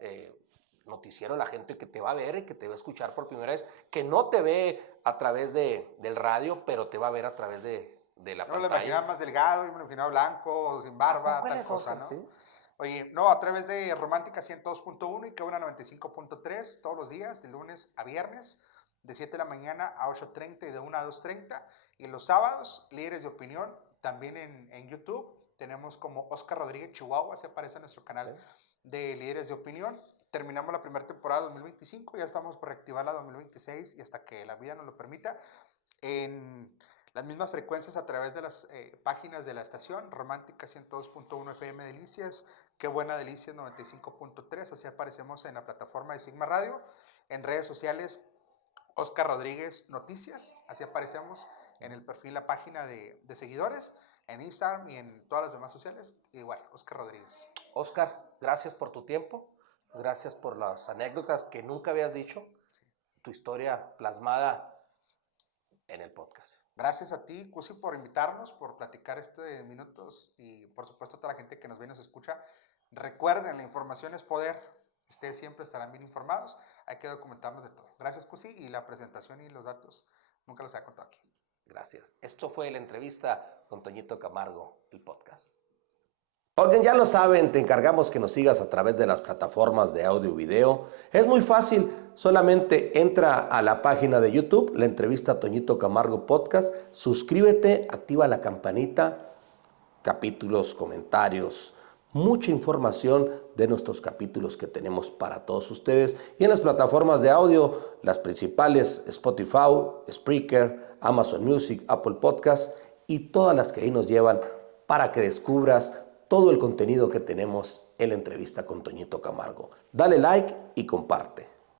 noticiero, la gente que te va a ver y que te va a escuchar por primera vez, que no te ve a través del radio, pero te va a ver a través de la Yo me lo pantalla. imaginaba más delgado, yo me lo imaginaba blanco, sin barba, tal cosa, ¿no? ¿Sí? Oye, no, a través de Romántica 102.1 y Cabuna 95.3 todos los días, de lunes a viernes, de 7 de la mañana a 8:30 y de 1 a 2:30. Y los sábados, Líderes de Opinión, también en YouTube. Tenemos como Oscar Rodríguez Chihuahua, se aparece en nuestro canal de Líderes de Opinión. terminamos la primera temporada 2025, ya estamos por reactivar la 2026 y hasta que la vida nos lo permita, en las mismas frecuencias a través de las páginas de la estación, Romántica 102.1 FM Delicias, Qué Buena Delicias 95.3, así aparecemos en la plataforma de Sigma Radio, en redes sociales, Oscar Rodríguez Noticias, así aparecemos en el perfil, la página de seguidores, en Instagram y en todas las demás sociales, igual, Oscar Rodríguez. Oscar, gracias por tu tiempo, gracias por las anécdotas que nunca habías dicho, tu historia plasmada en el podcast. Gracias a ti, Cusi, por invitarnos, por platicar minutos y por supuesto a toda la gente que nos ve y nos escucha. Recuerden, la información es poder. Ustedes siempre estarán bien informados. Hay que documentarnos de todo. Gracias, Cusi, y la presentación y los datos nunca los he contado aquí. Gracias. Esto fue la entrevista con Toñito Camargo, el podcast. Oigan, ya lo saben, te encargamos que nos sigas a través de las plataformas de audio y video. Es muy fácil, solamente entra a la página de YouTube, la entrevista Toñito Camargo Podcast, suscríbete, activa la campanita, capítulos, comentarios, mucha información de nuestros capítulos que tenemos para todos ustedes. Y en las plataformas de audio, las principales, Spotify, Spreaker, Amazon Music, Apple Podcast y todas las que ahí nos llevan para que descubras todo el contenido que tenemos en la entrevista con Toñito Camargo. Dale like y comparte.